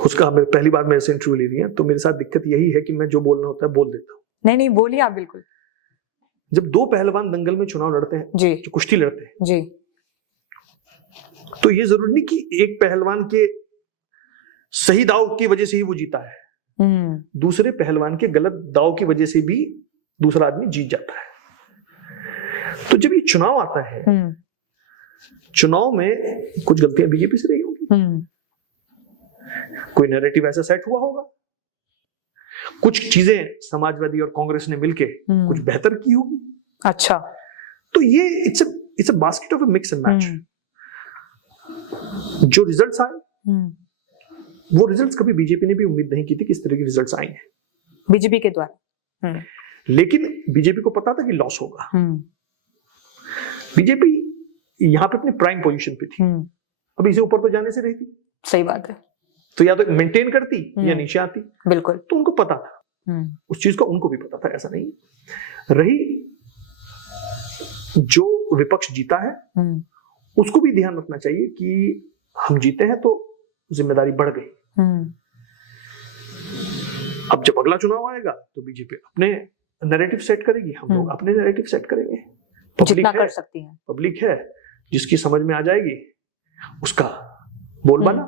उसका पहली बार मेरे से इंटरव्यू ले रही है तो मेरे साथ दिक्कत यही है कि मैं जो बोलना होता है बोल देता हूँ। नहीं बोलिए आप, बिल्कुल। जब 2 पहलवान दंगल में चुनाव लड़ते हैं जी, जो कुश्ती लड़ते हैं जी, तो ये जरूरी नहीं कि एक पहलवान के सही दाव की वजह से ही वो जीता है, दूसरे पहलवान के गलत दाव की वजह से भी दूसरा आदमी जीत जाता है। तो जब ये चुनाव आता है, चुनाव में कुछ गलतियां बीजेपी से रही होगी, कोई नैरेटिव ऐसा सेट हुआ होगा, कुछ चीजें समाजवादी और कांग्रेस ने मिलके कुछ बेहतर की होगी। अच्छा, तो ये it's a basket of a mix and match. जो रिजल्ट्स आए वो रिजल्ट्स कभी बीजेपी ने भी उम्मीद नहीं की थी कि इस तरह के रिजल्ट्स आएंगे बीजेपी के द्वारा। लेकिन बीजेपी को पता था कि लॉस होगा। बीजेपी यहां पे अपनी प्राइम पोजीशन पे थी, अब इसे ऊपर तो जाने से रही थी। सही बात है। तो या तो मेंटेन करती या नीचे आती। बिल्कुल। तो उनको पता था, उस चीज का उनको भी पता था, ऐसा नहीं। रही जो विपक्ष जीता है उसको भी ध्यान रखना चाहिए कि हम जीते हैं तो जिम्मेदारी बढ़ गई। अब जब अगला चुनाव आएगा तो बीजेपी अपने नैरेटिव सेट करेगी, हम लोग अपने नैरेटिव सेट करेंगे। जितना कर सकती है पब्लिक है, जिसकी समझ में आ जाएगी उसका बोलबाला।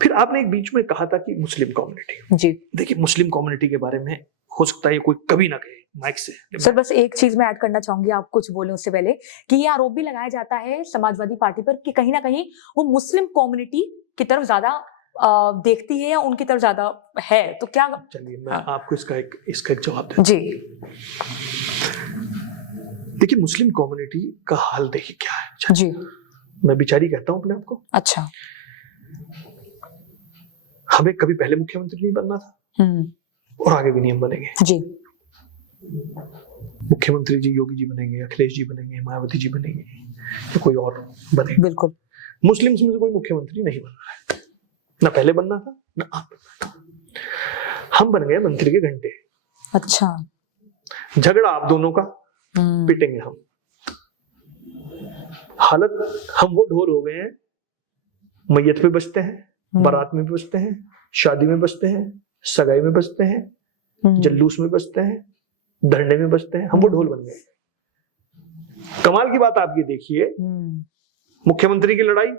फिर आपने एक बीच में कहा था कि मुस्लिम कम्युनिटी। जी, देखिए मुस्लिम कम्युनिटी के बारे में हो सकता है कोई कभी ना कहे माइक से। सर बस एक चीज मैं ऐड करना चाहूंगी, आप कुछ बोले उससे पहले, कि ये आरोप भी लगाया जाता है समाजवादी पार्टी पर कि कहीं ना कहीं वो मुस्लिम कम्युनिटी की तरफ ज्यादा देखती है या उनकी तरफ ज्यादा है। तो क्या, चलिए मैं आपको इसका एक जवाब देता हूं। जी, देखिए मुस्लिम कम्युनिटी का हाल देखिए क्या है। जी, मैं बिचारी कहता हूं अपने आप को। अच्छा, हमें कभी पहले मुख्यमंत्री नहीं बनना था और आगे भी नहीं हम बनेंगे। जी, मुख्यमंत्री जी योगी जी बनेंगे, अखिलेश जी बनेंगे, मायावती जी बनेंगे या कोई और बनेगा। बिल्कुल। मुस्लिम्स में से कोई मुख्यमंत्री नहीं बन रहा है, ना पहले बनना था ना आप बनना था। हम बन गए मंत्री के घंटे। अच्छा, झगड़ा आप दोनों का, पिटेंगे हम। हालत हम वो ढोल हो गए हैं, मैयत पे बजते हैं, बारात में बजते हैं, शादी में बजते हैं, सगाई में बजते हैं, जल्लूस में बजते हैं, धरने में बजते हैं। हम वो ढोल बन गए। कमाल की बात आप ये देखिए, मुख्यमंत्री की लड़ाई,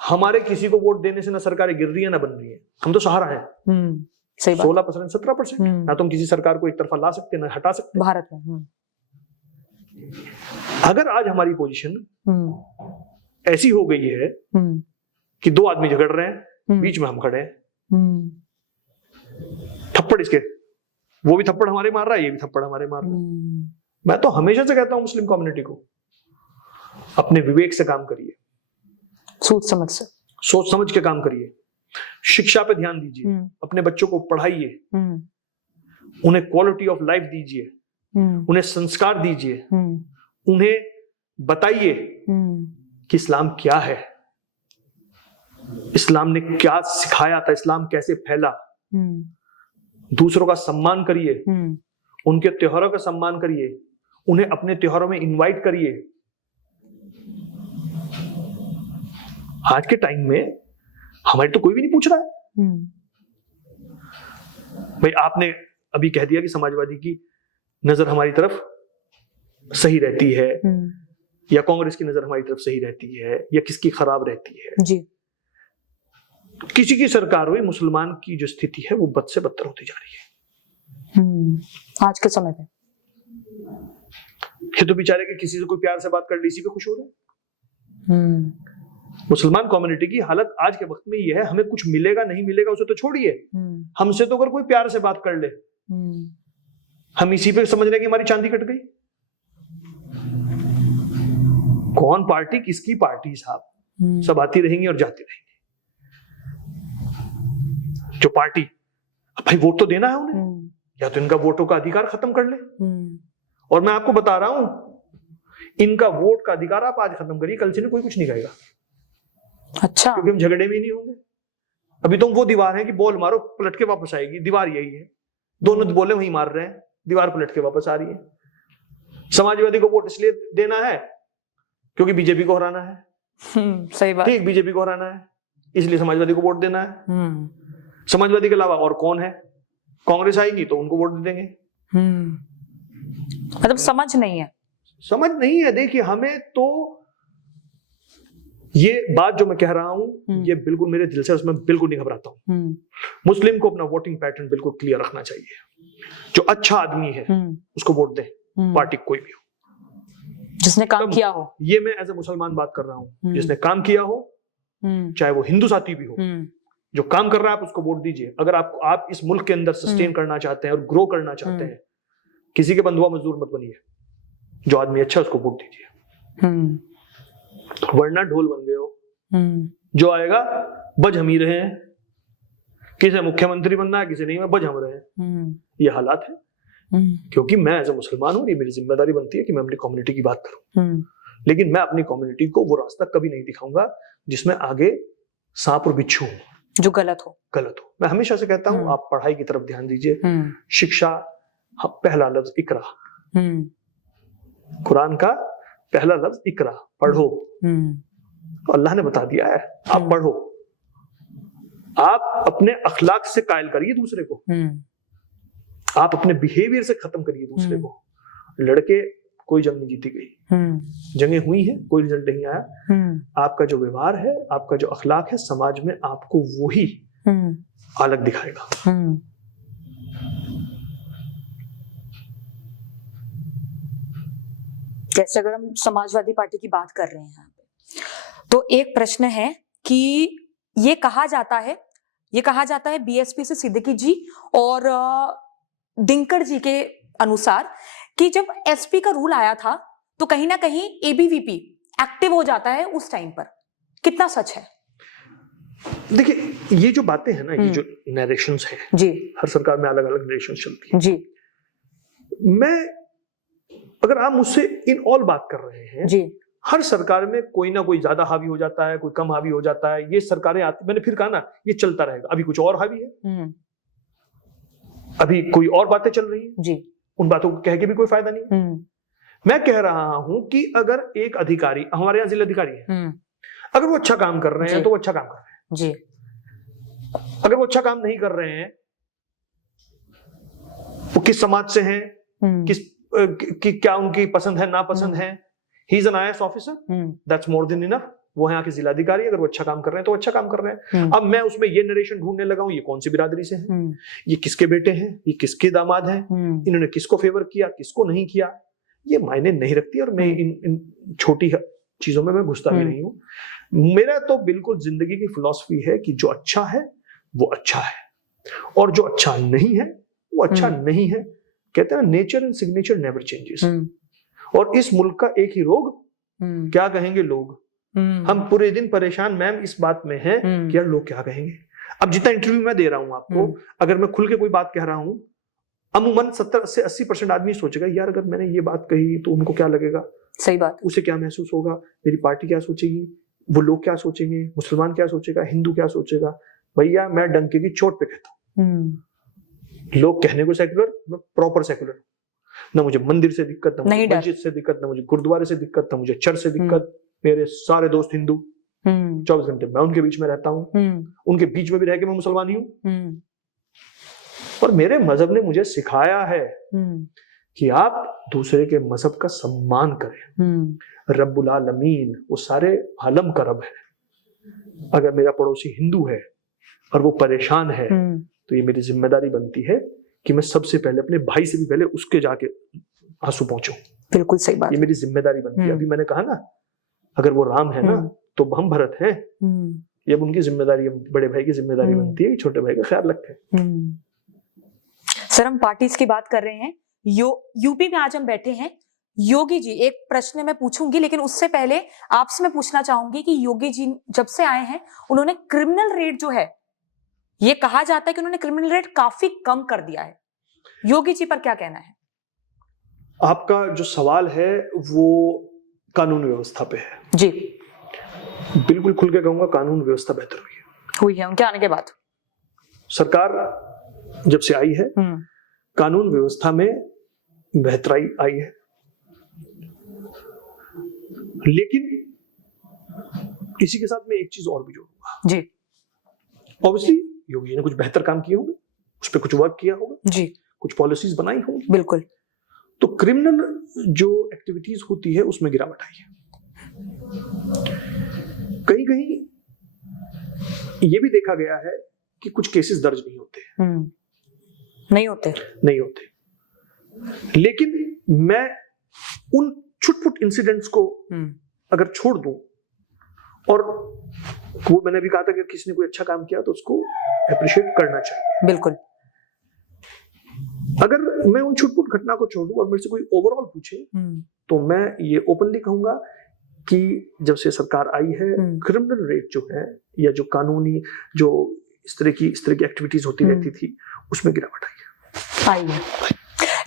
हमारे किसी को वोट देने से ना सरकारें गिर रही है ना बन रही है। हम तो सहारा है। सही बात। 16% 17%। ना तो हम किसी सरकार को एक तरफा ला सकते ना हटा सकते भारत में। अगर आज हमारी पोजीशन ऐसी हो गई है कि 2 आदमी झगड़ रहे हैं, बीच में हम खड़े हैं, थप्पड़ इसके, वो भी थप्पड़ हमारे मार रहा है, ये भी थप्पड़ हमारे मार रहा है। मैं तो हमेशा से कहता हूं मुस्लिम कम्युनिटी को, अपने विवेक से काम करिए, सोच समझ के काम करिए, शिक्षा पे ध्यान दीजिए, अपने बच्चों को पढ़ाइए, उन्हें क्वालिटी ऑफ लाइफ दीजिए, उन्हें संस्कार दीजिए, उन्हें बताइए कि इस्लाम क्या है, इस्लाम ने क्या सिखाया था, इस्लाम कैसे फैला। दूसरों का सम्मान करिए, उनके त्योहारों का सम्मान करिए, उन्हें अपने त्योहारों में इनवाइट करिए। आज के टाइम में हमारे तो कोई भी नहीं पूछ रहा है। भाई आपने अभी कह दिया कि समाजवादी की नजर हमारी तरफ सही रहती है या कांग्रेस की नजर हमारी तरफ सही रहती है या किसकी खराब रहती है। जी, किसी की सरकार हुई, मुसलमान की जो स्थिति है वो बद से बदतर होती जा रही है आज के समय पे। ये तो बेचारे के किसी से कोई प्यार से बात कर ली, इसी पे खुश हो रहे हैं। मुसलमान कम्युनिटी की हालत आज के वक्त में ये है, हमें कुछ मिलेगा नहीं मिलेगा उसे तो छोड़िए, हमसे तो अगर कोई प्यार से बात कर ले, हम इसी पे समझ रहे हैं कि हमारी चांदी कट गई। कौन पार्टी किसकी पार्टी साहब, सब आती रहेंगी और जाती रहेंगी। जो पार्टी, भाई वोट तो देना है उन्हें, या तो इनका वोटों का अधिकार खत्म कर ले। और मैं आपको बता रहा हूं, इनका वोट का अधिकार आप आज खत्म करिए, कल से नहीं कोई कुछ नहीं कहेगा। अच्छा, क्योंकि हम झगड़े में नहीं होंगे। अभी तो वो दीवार है कि बॉल मारो पलट के वापस आएगी, दीवार यही है, दोनों बोले वही मार रहे हैं, दीवार पलट के वापस आ रही है। समाजवादी को वोट इसलिए देना है क्योंकि बीजेपी को हराना है। सही बात, ठीक, बीजेपी को हराना है इसलिए समाजवादी को वोट देना है। समाजवादी के अलावा और कौन है? कांग्रेस आएगी तो उनको वोट दे देंगे। मतलब समझ नहीं है, समझ नहीं है। देखिए, हमें तो ये बात जो मैं कह रहा हूं ये बिल्कुल मेरे दिल से, उसमें बिल्कुल नहीं घबराता हूं। मुस्लिम को अपना वोटिंग पैटर्न बिल्कुल क्लियर रखना चाहिए। जो अच्छा आदमी है उसको वोट दें, पार्टी कोई भी हो, जिसने काम किया हो। ये मैं एज ए मुसलमान बात कर रहा हूं, जिसने काम किया हो, चाहे वो हिंदू साथी भी हो, जो काम कर रहा है आप उसको वोट दीजिए। अगर आप इस मुल्क के अंदर सस्टेन करना चाहते हैं और ग्रो करना चाहते हैं, किसी के बंधुआ मजदूर मत बनिए। जो आदमी अच्छा उसको वोट दीजिए, वरना ढोल बन गए हो। जो आएगा बज हम ही रहे हैं, किसे मुख्यमंत्री बनना है किसे नहीं, में बज हम रहे हैं। ये हालात है। क्योंकि मैं एज ए मुसलमान हूं, ये मेरी जिम्मेदारी बनती है कि मैं अपनी कम्युनिटी की बात करूं, लेकिन मैं अपनी कम्युनिटी को वो रास्ता कभी नहीं दिखाऊंगा जिसमें आगे सांप और बिच्छू हो, जो गलत हो। मैं हमेशा से कहता हूं, आप पढ़ाई की तरफ ध्यान दीजिए। शिक्षा, पहला लफ्ज इकरा, कुरान का पहला लफ्ज इकरा, पढ़ो। तो अल्लाह ने बता दिया है, आप पढ़ो। आप अपने अखलाक से कायल करिए दूसरे को, आप अपने बिहेवियर से खत्म करिए दूसरे को। लड़के, कोई जंग नहीं जीती गई, जंगें हुई हैं, कोई रिजल्ट नहीं आया। आपका जो व्यवहार है, आपका जो अखलाक है, समाज में आपको वही अलग दिखाएगा। जैसे अगर हम समाजवादी पार्टी की बात कर रहे हैं यहाँ पे, तो एक प्रश्न है कि ये कहा जाता है बीएसपी से सिद्दीकी जी और दिनकर जी के अनुसार कि जब एसपी का रूल आया था तो कहीं ना कहीं एबीवीपी एक्टिव हो जाता है उस टाइम पर। कितना सच है? देखिए, ये जो बातें हैं ना, ये जो नरेशंस हैं जी, हर सरकार में अलग अलग नरेशंस चलती है जी। मैं, अगर आप मुझसे इन ऑल बात कर रहे हैं जी, हर सरकार में कोई ना कोई ज्यादा हावी हो जाता है, कोई कम हावी हो जाता है। ये सरकारें आती, मैंने फिर कहा ना, ये चलता रहेगा। अभी कुछ और हावी है, अभी कोई और बातें चल रही है जी, उन बातों को कह के भी कोई फायदा नहीं। मैं कह रहा हूं कि अगर एक अधिकारी, हमारे यहाँ जिलाधिकारी है, अगर वो अच्छा काम कर रहे हैं तो वो अच्छा काम कर रहे हैं जी। अगर वो अच्छा काम नहीं कर रहे हैं, वो किस समाज से हैं, क्या उनकी पसंद है नापसंद है, he is an IAS officer, that's more than enough. वो है यहाँ के जिलाधिकारी, अगर वो अच्छा काम कर रहे हैं तो अच्छा काम कर रहे हैं। अब मैं उसमें ये नरेशन ढूंढने लगा हूं, ये कौन सी बिरादरी से है, ये किसके बेटे हैं, ये किसके दामाद हैं, इन्होंने किसको फेवर किया, किसको नहीं किया, ये मायने नहीं रखती। और मैं इन छोटी चीजों में मैं घुसता भी नहीं हूं। मेरा तो बिल्कुल जिंदगी की फिलॉसफी है कि जो अच्छा है वो अच्छा है, और जो अच्छा नहीं है वो अच्छा नहीं है। कहते हैं nature and signature never changes. और इस मुल्क का एक ही रोग, क्या कहेंगे लोग। हम पूरे दिन परेशान मैम इस बात में हैं कि यार लोग क्या कहेंगे। अब जितना इंटरव्यू मैं दे रहा हूं आपको, अगर मैं खुल के कोई बात कह रहा हूं, अमूमन 70 से 80% आदमी सोचेगा यार अगर मैंने ये बात कही तो उनको क्या लगेगा, सही बात, उसे क्या महसूस होगा, मेरी पार्टी क्या सोचेगी, वो लोग क्या सोचेंगे, मुसलमान क्या सोचेगा, हिंदू क्या सोचेगा। भैया मैं डंके की चोट पे कहता हूँ, लोग कहने को सेक्युलर, मैं प्रॉपर सेक्युलर। ना मुझे मंदिर से दिक्कत, ना मुझे मस्जिद से दिक्कत, ना मुझे गुरुद्वारे से दिक्कत, ना मुझे चर्च से दिक्कत। मेरे सारे दोस्त हिंदू, 24 घंटे मैं उनके बीच में रहता हूँ, उनके बीच में भी रह के मैं मुसलमान ही हूँ। और मेरे मजहब ने मुझे सिखाया है कि आप दूसरे के मजहब का सम्मान करें। रब्बुल आलमीन वो सारे आलम का रब है। अगर मेरा पड़ोसी हिंदू है और वो परेशान है तो ये मेरी जिम्मेदारी बनती है कि मैं सबसे पहले अपने भाई से भी पहले उसके जाके आंसू पहुंचूं। बिल्कुल सही बात। ये मेरी जिम्मेदारी बनती है। अभी मैंने कहा ना, अगर वो राम है ना तो हम भरत हैं। ये अब उनकी जिम्मेदारी, बड़े भाई की जिम्मेदारी बनती है कि छोटे भाई का ख्याल रखें। सर, हम पार्टीज की बात कर रहे हैं, यूपी में आज हम बैठे हैं। योगी जी, एक प्रश्न मैं पूछूंगी, लेकिन उससे पहले आपसे मैं पूछना चाहूंगी कि योगी जी जब से आए हैं उन्होंने क्रिमिनल रेट जो है, ये कहा जाता है कि उन्होंने क्रिमिनल रेट काफी कम कर दिया है। योगी जी पर क्या कहना है? आपका जो सवाल है वो कानून व्यवस्था पे है। जी, बिल्कुल खुल के कहूंगा, कानून व्यवस्था बेहतर हुई है उनके आने के बाद। सरकार जब से आई है कानून व्यवस्था में बेहतराई आई है। लेकिन इसी के साथ मैं एक चीज और भी जोड़ूंगा जी। ऑब्वियसली योगी जी ने कुछ बेहतर काम किए होंगे, उस पर कुछ वर्क किया होगा जी, कुछ पॉलिसीज बनाई होंगी। बिल्कुल। तो क्रिमिनल जो एक्टिविटीज होती है उसमें गिरावट आई है। कहीं कहीं ये भी देखा गया है कि कुछ केसेस दर्ज नहीं होते। नहीं होते। लेकिन मैं उन छुटपुट इंसिडेंट्स को अगर छोड़ दूं, और वो मैंने भी कहा था कि किसी ने कोई अच्छा काम किया तो उसको अप्रिशिएट करना चाहिए। बिल्कुल। अगर मैं उन छुटपुट घटना को छोड़ूं और मेरे से कोई ओवरऑल पूछे तो मैं ये ओपनली कहूंगा कि जब से सरकार आई है क्रिमिनल रेट जो है, या जो कानूनी जो इस तरह की एक्टिविटीज होती रहती थी, उसमें गिरावट आई है।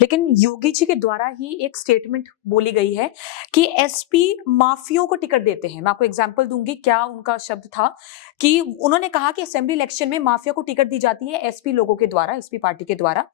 लेकिन योगी जी के द्वारा ही एक स्टेटमेंट बोली गई है कि एसपी माफियों को टिकट देते हैं। मैं आपको एग्जांपल दूंगी, क्या उनका शब्द था कि उन्होंने कहा कि असेंबली इलेक्शन में माफिया को टिकट दी जाती है एसपी लोगों के द्वारा, एसपी पार्टी के द्वारा।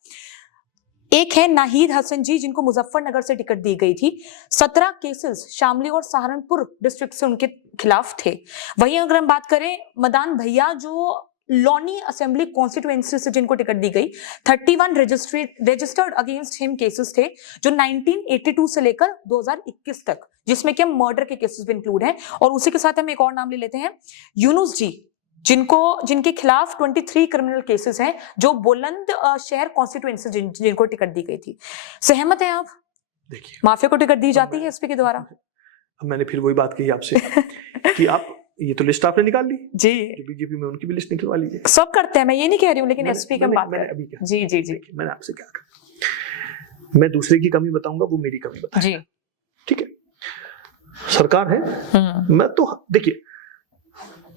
एक है नाहिद हसन जी, जिनको मुजफ्फरनगर से टिकट दी गई थी। 17 केसेस शामली और सहारनपुर डिस्ट्रिक्ट से उनके खिलाफ थे। वहीं अगर हम बात करें मदान भैया, जो लॉनी असेंबली कॉन्स्टिट्यूएंसी से जिनको टिकट दी गई, 31 रजिस्टर्ड अगेंस्ट हिम केसेस थे जो 1982 से लेकर 2021 तक, जिसमें कि हम मर्डर के केसेस भी इंक्लूड हैं। और उसी के साथ हम एक और नाम ले लेते हैं, यूनुस जी, जिनके खिलाफ 23 क्रिमिनल केसेस हैं, जो बुलंद शहर कॉन्स्टिट्यूएंसी जिनको टिकट दी गई थी। सहमत हैं आप? देखिए, माफिया को टिकट दी जाती है एसपी के द्वारा। अब मैंने फिर वही बात कही आपसे कि आप ये तो लिस्ट आपने निकाल ली जी, बीजेपी में उनकी भी लिस्ट निकलवा लीजिए। सब करते हैं, मैं ये नहीं कह रही हूँ, लेकिन एसपी की बात मैंने अभी क्या जी जी जी, मैंने आपसे क्या कहा, मैं दूसरे की कमी बताऊंगा, वो मेरी कमी बताएगा जी। ठीक है, सरकार है, मैं तो देखिए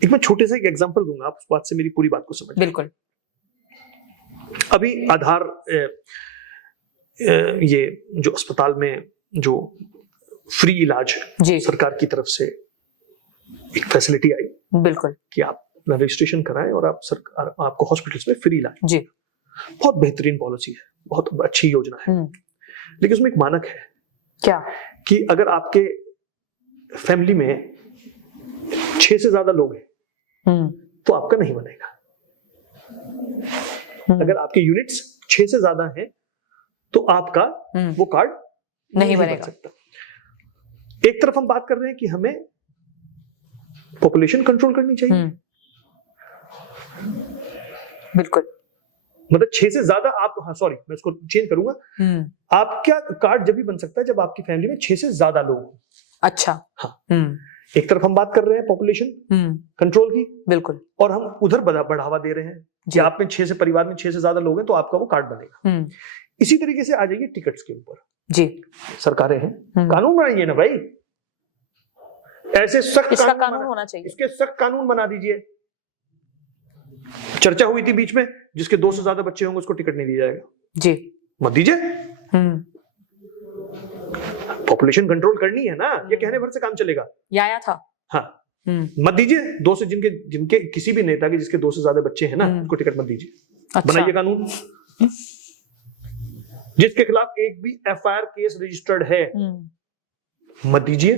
एक मैं छोटे से एक एग्जांपल दूंगा, आप उस बात से मेरी पूरी बात को समझ। बिल्कुल। अभी आधार ये जो अस्पताल में जो फ्री इलाज सरकार की तरफ से एक फैसिलिटी आई, बिल्कुल, कि आप अपना रजिस्ट्रेशन कराएं और आपको हॉस्पिटल्स में फ्री इलाज जी। बहुत बेहतरीन पॉलिसी है, बहुत अच्छी योजना है। लेकिन उसमें एक मानक है, क्या, कि अगर आपके फैमिली में 6 से ज्यादा लोग हैं तो आपका नहीं बनेगा। अगर आपके यूनिट्स 6 से ज्यादा हैं तो आपका वो कार्ड नहीं बन सकता। एक तरफ हम बात कर रहे हैं कि हमें पॉपुलेशन कंट्रोल करनी चाहिए, बिल्कुल, मतलब 6 से ज्यादा आप, हाँ सॉरी मैं इसको चेंज करूंगा, आपका कार्ड जब भी बन सकता है जब आपकी फैमिली में 6 से ज्यादा लोग हो। अच्छा, हाँ। एक तरफ हम बात कर रहे हैं पॉपुलेशन कंट्रोल की, बिल्कुल, और हम उधर बढ़ावा दे रहे हैं कि आप में 6 से परिवार में 6 से ज्यादा लोग हैं तो आपका वो कार्ड बनेगा। इसी तरीके से आ जाइए टिकट्स के ऊपर जी। सरकारें हैं, कानून बनाइए ना भाई, ऐसे सख्त कानून होना चाहिए, इसके सख्त कानून बना दीजिए। चर्चा हुई थी बीच में, जिसके 2 से ज्यादा बच्चे होंगे उसको टिकट नहीं दिया जाएगा जी, मत दीजिए। पॉपुलेशन कंट्रोल करनी है ना, ये कहने भर से काम चलेगा, ये आया था, हाँ, मत दीजिए। 2 से जिनके किसी भी नेता के जिसके 2 से ज्यादा बच्चे हैं ना, उसको टिकट मत दीजिए। अच्छा। बनाइए कानून, जिसके खिलाफ एक भी एफआईआर केस रजिस्टर्ड है मत दीजिए।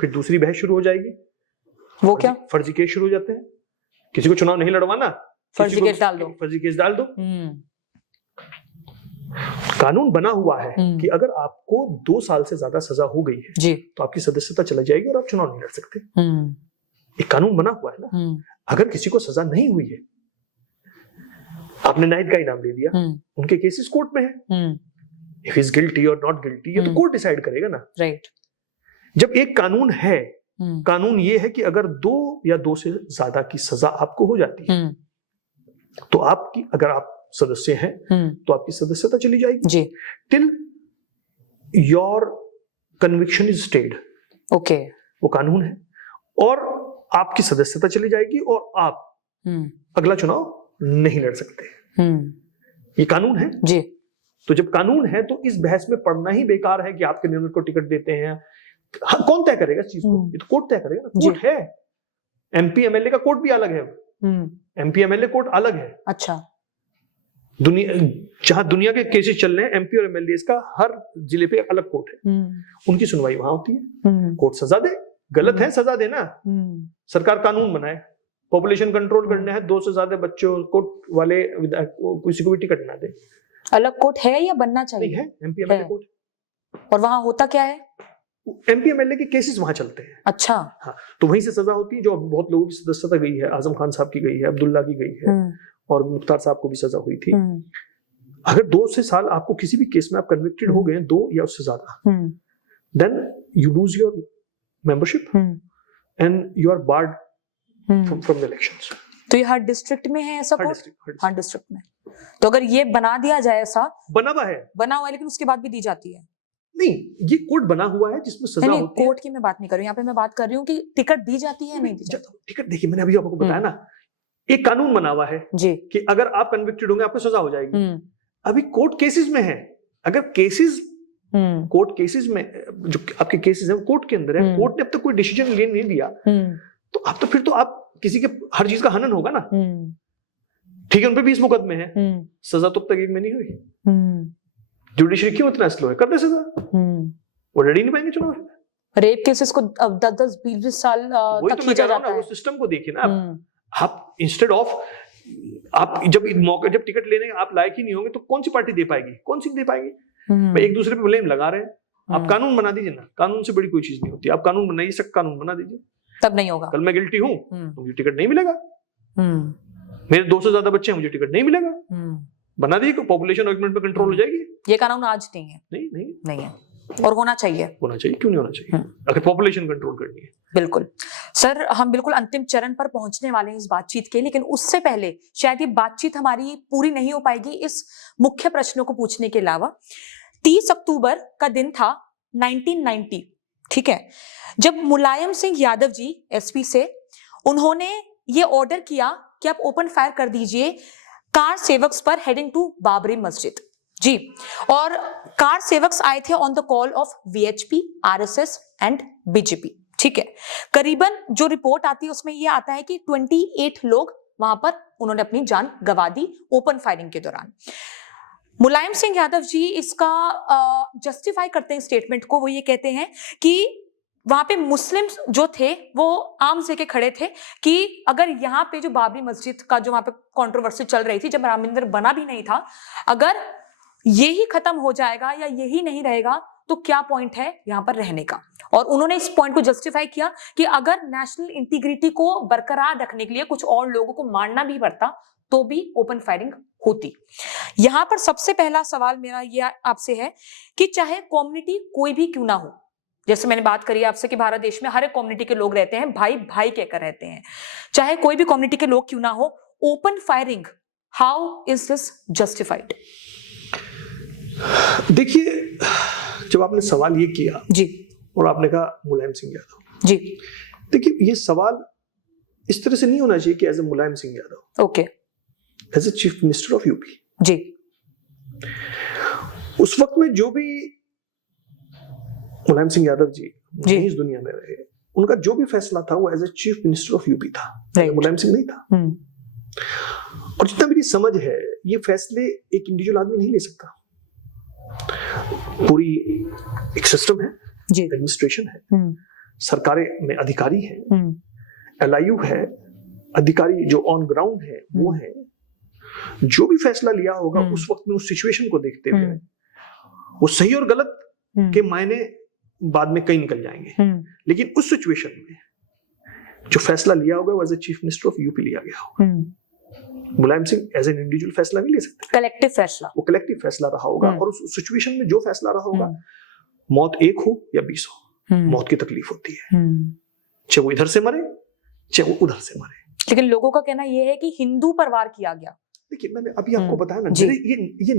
फिर दूसरी बहस शुरू हो जाएगी, वो क्या, फर्जी केस शुरू हो जाते हैं। किसी को चुनाव नहीं लड़वाना, फर्जी केस डाल दो। कानून बना हुआ है कि अगर आपको 2 साल से ज्यादा सजा हो गई है जी, तो आपकी सदस्यता चली जाएगी और आप चुनाव नहीं लड़ सकते। एक कानून बना हुआ है ना। अगर किसी को सजा नहीं हुई है, आपने नाहिद का ही नाम ले दिया, उनके केसेस कोर्ट में है, इफ इज गिल्टी और नॉट गिल्टी ये तो कोर्ट डिसाइड करेगा ना। राइट। जब एक कानून है, कानून ये है कि अगर 2 या 2 से ज्यादा की सजा आपको हो जाती है तो आपकी, अगर आप सदस्य हैं तो आपकी सदस्यता चली जाएगी जी, till your conviction is stayed. Okay, वो कानून है और आपकी सदस्यता चली जाएगी और आप अगला चुनाव नहीं लड़ सकते। ये कानून है जी। तो जब कानून है तो इस बहस में पढ़ना ही बेकार है कि आपके निर्णय को टिकट देते हैं। हाँ, कौन तय करेगा इस चीज को? ये तो कोर्ट तय करेगा ना। कोर्ट है, एमपी एमएलए का कोर्ट भी अलग है। एमपी एमएलए कोर्ट अलग है। अच्छा। दुनिया, जहां दुनिया के केसेस चल रहे हैं एमपी और एमएलए का, हर जिले पे अलग कोर्ट है, उनकी सुनवाई वहां होती है। कोर्ट सजा दे, गलत है सजा देना। सरकार कानून बनाए, पॉपुलेशन कंट्रोल करना है, 2 से ज्यादा बच्चों कोर्ट वाले किसी को भी टिकट ना दे। अलग कोर्ट है या बनना चाहिए? नहीं है, एमपी एमएलए कोर्ट। और वहां होता क्या है? एमपी एमएलए के केसेस वहां चलते हैं। अच्छा। हाँ, तो वहीं से सजा होती है। जो बहुत लोगों की सदस्यता गई है, आजम खान साहब की गई है, अब्दुल्ला की गई है और मुख्तार साहब को भी सजा हुई थी। अगर 2 से साल आपको किसी भी केस में आप कन्विक्टेड हो गए 2 या उससे ज्यादा, then you lose your membership and you are barred from the elections. तो ये हर डिस्ट्रिक्ट में है ऐसा कोर्ट? हर डिस्ट्रिक्ट में। तो अगर ये बना दिया जाए, ऐसा बना हुआ है लेकिन उसके बाद भी दी जाती है? नहीं, ये कोर्ट बना हुआ है जिसमें सजा होती है। कोर्ट की मैं बात नहीं कर रही हूँ, यहाँ पे मैं बात कर रही हूँ कि टिकट दी जाती है नहीं दी जाती? टिकट देखिए, मैंने अभी आपको बताया ना, एक कानून बना हुआ है जी कि अगर आप कन्विक्टेड होंगे आपको सजा हो जाएगी। अभी कोर्ट केसेस में है, अगर केसेस कोर्ट केसेस में जो आपके केसेस हैं कोर्ट के अंदर है, कोर्ट ने अब तक कोई डिसीजन ले नहीं दिया, तो अब तो फिर तो आप किसी के हर चीज का हनन होगा ना। ठीक है, उन पे 20 मुकदमे हैं, सजा तो अब तक एक में नहीं हुई। जुडिशरी क्यों इतना स्लो है? कर दे सजा, वो लड़ ही नहीं पाएंगे चुनाव। रेप केसेस को अब 10-20 साल तक खींचा जाता है। वो सिस्टम को देखिए ना आप इंस्टेड ऑफ आप जब टिकट लेने आप लायक ही नहीं होंगे तो कौन सी पार्टी दे पाएगी? कौन सी दे पाएगी? भाई एक दूसरे पे ब्लेम लगा रहे हैं। आप कानून बना दीजिए ना, कानून से बड़ी कोई चीज नहीं होती। आप कानून बनाइए, सख्त कानून बना दीजिए, तब नहीं होगा। कल मैं गिल्टी हूँ तो मुझे टिकट नहीं मिलेगा, मेरे 2 से ज्यादा बच्चे हैं मुझे टिकट नहीं मिलेगा। बना दीजिए, पॉपुलेशन आर्गुमेंट पे कंट्रोल हो जाएगी। ये कानून आज नहीं है। नहीं है और होना चाहिए। क्यों नहीं होना चाहिए अगर पॉपुलेशन कंट्रोल करनी है? बिल्कुल सर, हम बिल्कुल अंतिम चरण पर पहुंचने वाले हैं इस बातचीत के, लेकिन उससे पहले शायद ये बातचीत हमारी पूरी नहीं हो पाएगी इस मुख्य प्रश्नों को पूछने के अलावा। 30 अक्टूबर का दिन था 1990, ठीक है, जब मुलायम सिंह यादव जी एसपी से उन्होंने ये ऑर्डर किया कि आप ओपन फायर कर दीजिए कार सेवक्स पर हेडिंग टू बाबरी मस्जिद जी। और कार सेवक्स आए थे on the call of VHP, RSS and BJP, ठीक है। करीबन जो रिपोर्ट आती है उसमें यह आता है कि 28 लोग वहां पर उन्होंने अपनी जान गंवा दी ओपन फायरिंग के दौरान। मुलायम सिंह यादव जी इसका जस्टिफाई करते हैं स्टेटमेंट को। वो ये कहते हैं कि वहां पे मुस्लिम जो थे वो आर्म्स लेके खड़े थे कि अगर यहाँ पे जो बाबरी मस्जिद का जो वहां पे कंट्रोवर्सी चल रही थी, जब राम मंदिर बना भी नहीं था, अगर यही खत्म हो जाएगा या यही नहीं रहेगा तो क्या पॉइंट है यहाँ पर रहने का। और उन्होंने इस पॉइंट को जस्टिफाई किया कि अगर नेशनल इंटीग्रिटी को बरकरार रखने के लिए कुछ और लोगों को मारना भी पड़ता तो भी ओपन फायरिंग होती। यहां पर सबसे पहला सवाल मेरा यह आपसे है कि चाहे कम्युनिटी कोई भी क्यों ना हो, जैसे मैंने बात करी आपसे कि भारत देश में हर एक कम्युनिटी के लोग रहते हैं, भाई भाई कहकर रहते हैं, चाहे कोई भी कम्युनिटी के लोग क्यों ना हो, open firing how is this justified? देखिए, जब आपने सवाल ये किया जी और आपने कहा मुलायम सिंह यादव जी, देखिए ये सवाल इस तरह से नहीं होना चाहिए कि as a Mulayam Singh Yadav, okay, as a chief minister of UP ji, उस वक्त में जो भी मुलायम सिंह यादव जी इस दुनिया में रहे, उनका जो भी फैसला था वो as a chief minister of UP था, मुलायम सिंह नहीं था। और जितना मेरी समझ है ये फैसले एक इंडिविजुअल आदमी नहीं ले सकता, पूरी एक सिस्टम है, एडमिनिस्ट्रेशन है, सरकारें में अधिकारी हैं, एलआईयू है, अधिकारी जो ऑन ग्राउंड है वो है, जो भी फैसला लिया होगा उस वक्त में उस सिचुएशन को देखते हुए वो सही और गलत के मायने बाद में कहीं निकल जाएंगे, लेकिन उस सिचुएशन में जो फैसला लिया होगा वो as a chief minister of UP लिया गया होगा। Mulayam Singh as an individual फैसला नहीं ले सकते, कलेक्टिव फैसला, वो कलेक्टिव फैसला रहा होगा और उस सिचुएशन में जो फैसला रहा होगा, मौत एक हो या 20 हो, मौत की तकलीफ होती है, चाहे वो इधर से मरे चाहे वो उधर से मरे। लेकिन लोगों का कहना ये है कि हिंदू पर वार किया गया। देखिए मैंने अभी आपको बताया ना, ये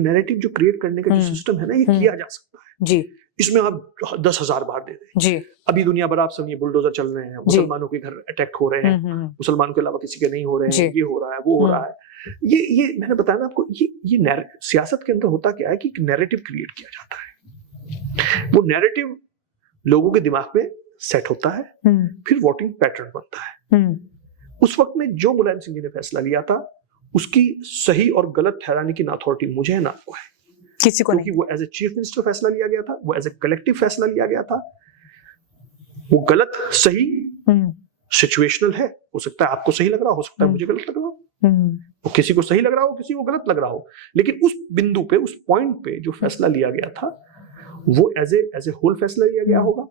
नैरेटिव जो क्रिएट करने का जो सिस्टम है ना, ये किया जा सकता है जी। इसमें आप 10,000 बार दे दें जी। अभी दुनिया भर आप सुनिए बुलडोजर चल रहे हैं, मुसलमानों के घर अटैक हो रहे हैं, मुसलमानों के अलावा किसी के नहीं हो रहे हैं, ये हो रहा है वो हो रहा है। ये मैंने बताया ना आपको, ये सियासत के अंदर होता क्या है कि नैरेटिव क्रिएट किया जाता है, वो नैरेटिव लोगों के दिमाग में सेट होता है, फिर वोटिंग पैटर्न बनता है। उस वक्त में जो मुलायम सिंह जी ने फैसला लिया था, उसकी सही और गलत ठहराने की ना अथॉरिटी मुझे है ना आपको है, किसी को नहीं। वो एज ए चीफ मिनिस्टर फैसला लिया गया था, वो एज ए कलेक्टिव फैसला लिया गया था। वो गलत सही सिचुएशनल है, हो सकता है आपको सही लग रहा हो सकता है मुझे गलत लग रहा हो, वो किसी को सही लग रहा हो किसी को गलत लग रहा हो, लेकिन उस बिंदु पे उस पॉइंट पे जो फैसला लिया गया था वो एज ए होल फैसला लिया गया होगा।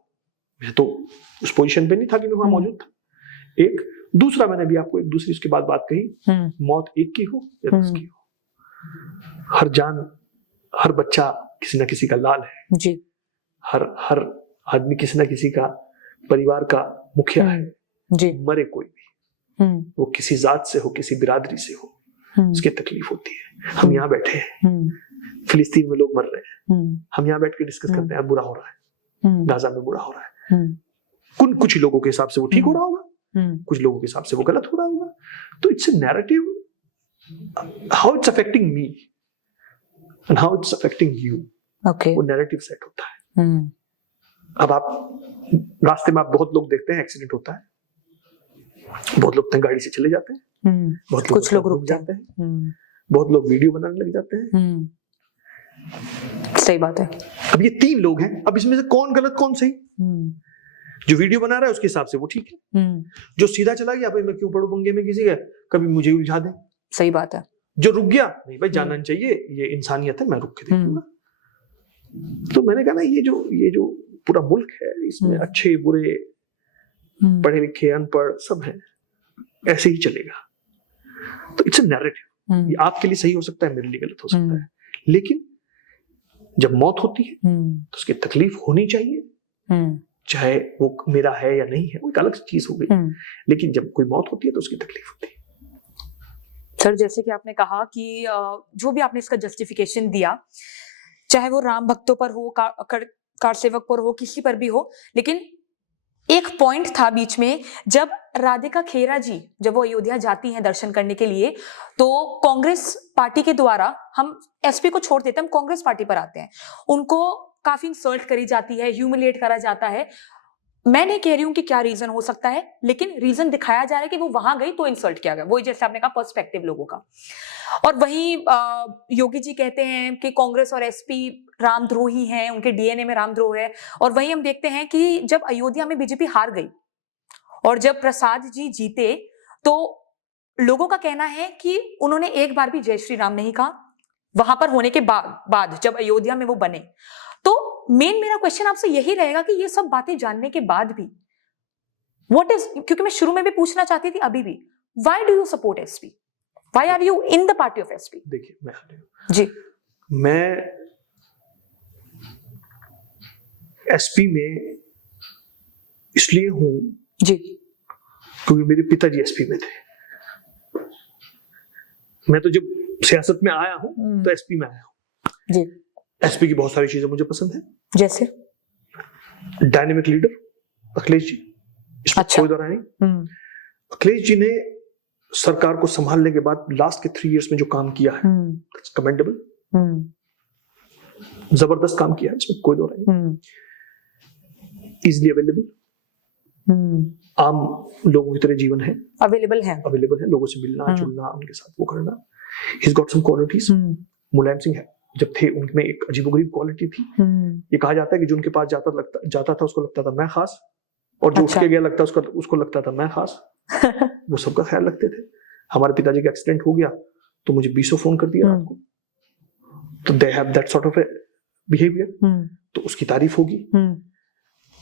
मैं तो उस पोजीशन पे नहीं था कि मैं वहां मौजूद था। एक दूसरा, मैंने भी आपको एक दूसरी उसके बाद बात कही, मौत एक की हो या 10 की हो, हर जान हर बच्चा किसी ना किसी का लाल है जी। हर आदमी किसी ना किसी का परिवार का मुखिया है जी। मरे कोई भी, वो किसी जात से हो किसी बिरादरी से हो, उसकी तकलीफ होती है। हम यहाँ बैठे हैं, फिलिस्तीन में लोग मर रहे हैं, हम यहाँ बैठ के डिस्कस करते हैं बुरा हो रहा है, गाजा में बुरा हो रहा है। कुछ लोगों के हिसाब से वो ठीक हो रहा होगा, कुछ लोगों के हिसाब से वो गलत हो रहा होगा। तो it's a narrative, how it's affecting me and how it's affecting you, वो नैरेटिव सेट होता है। अब आप रास्ते में आप बहुत लोग देखते हैं एक्सीडेंट होता है, बहुत लोग गाड़ी से चले जाते हैं, बहुत कुछ लोग रुक जाते हैं, बहुत लोग वीडियो बनाने लग जाते हैं। सही बात है। अब ये 3 लोग हैं, अब इसमें से कौन गलत कौन सही? जो वीडियो बना रहा है उसके हिसाब से वो ठीक है, जो सीधा चला गया भाई मैं क्यों पढ़ूं पंगे में किसी का, कभी मुझे उलझा दे। सही बात है। जो रुक गया, नहीं भाई जाना चाहिए, ये इंसानियत है, मैं रुक के देखूंगा। तो मैंने कहा ना, ये जो पूरा मुल्क है, इसमें अच्छे बुरे पढ़े लिखे अनपढ़ सब हैं, ऐसे ही चलेगा। तो इट्स अ नैरेटिव, ये आपके लिए सही हो सकता है, मेरे लिए गलत हो सकता है, लेकिन जब मौत होती है तो उसकी तकलीफ होनी चाहिए, चाहे वो मेरा है या नहीं है, वो एक अलग चीज हो गई, लेकिन जब कोई मौत होती है तो उसकी तकलीफ होती है। सर, जैसे कि आपने कहा कि जो भी आपने इसका जस्टिफिकेशन दिया, चाहे वो राम भक्तों पर हो, कार सेवक पर हो, किसी पर भी हो, लेकिन एक पॉइंट था बीच में, जब राधिका खेरा जी जब वो अयोध्या जाती हैं दर्शन करने के लिए, तो कांग्रेस पार्टी के द्वारा, हम एसपी को छोड़ देते हैं, हम कांग्रेस पार्टी पर आते हैं, उनको काफी इंसल्ट करी जाती है, ह्यूमिलिएट करा जाता है। मैं नहीं कह रही हूं कि क्या रीजन हो सकता है, लेकिन रीजन दिखाया जा रहा है कि वो वहां गई तो इंसल्ट किया गया, वही जैसे आपने कहा पर्सपेक्टिव लोगों का। और वहीं योगी जी कहते हैं कि कांग्रेस और एसपी रामद्रोही हैं, उनके डीएनए में रामद्रोह है। और वहीं हम देखते हैं कि जब अयोध्या में बीजेपी हार गई और जब प्रसाद जी जीते, तो लोगों का कहना है कि उन्होंने एक बार भी जय श्री राम नहीं कहा वहां पर होने के बाद जब अयोध्या में वो बने। तो मेन मेरा क्वेश्चन आपसे यही रहेगा कि ये सब बातें जानने के बाद भी व्हाट इज, क्योंकि मैं शुरू में भी पूछना चाहती थी, अभी भी, why do you support SP, why are you in the party of SP? देखिए मैं एसपी में इसलिए हूं जी क्योंकि मेरे पिताजी एसपी में थे। मैं तो जब सियासत में आया हूं तो एसपी में आया हूं जी। एसपी की बहुत सारी चीजें मुझे पसंद है, जैसे डायनेमिक लीडर अखिलेश जी, इसमें कोई दो राय नहीं। अखिलेश जी ने सरकार को संभालने के बाद लास्ट के 3 इयर्स में जो काम किया है, कमेंडेबल, जबरदस्त काम किया है, इसमें कोई दो राय नहीं। इजिली अवेलेबल, आम लोगों की तरह जीवन है, अवेलेबल है, लोगों से मिलना जुलना, उनके साथ वो करना। He's got some qualities। Mulayam Singh है, जब थे उनमें एक अजीबोगरीब क्वालिटी थी। ये कहा जाता है कि जो उनके पास जाता था उसको लगता था मैं खास, और जो उसके गया लगता उसको लगता था मैं खास। वो सबका ख्याल रखते थे। हमारे पिताजी का एक्सीडेंट हो गया तो मुझे 20 फोन कर दिया रात को, तो they have that sort of behaviour, तो उसकी तारीफ होगी।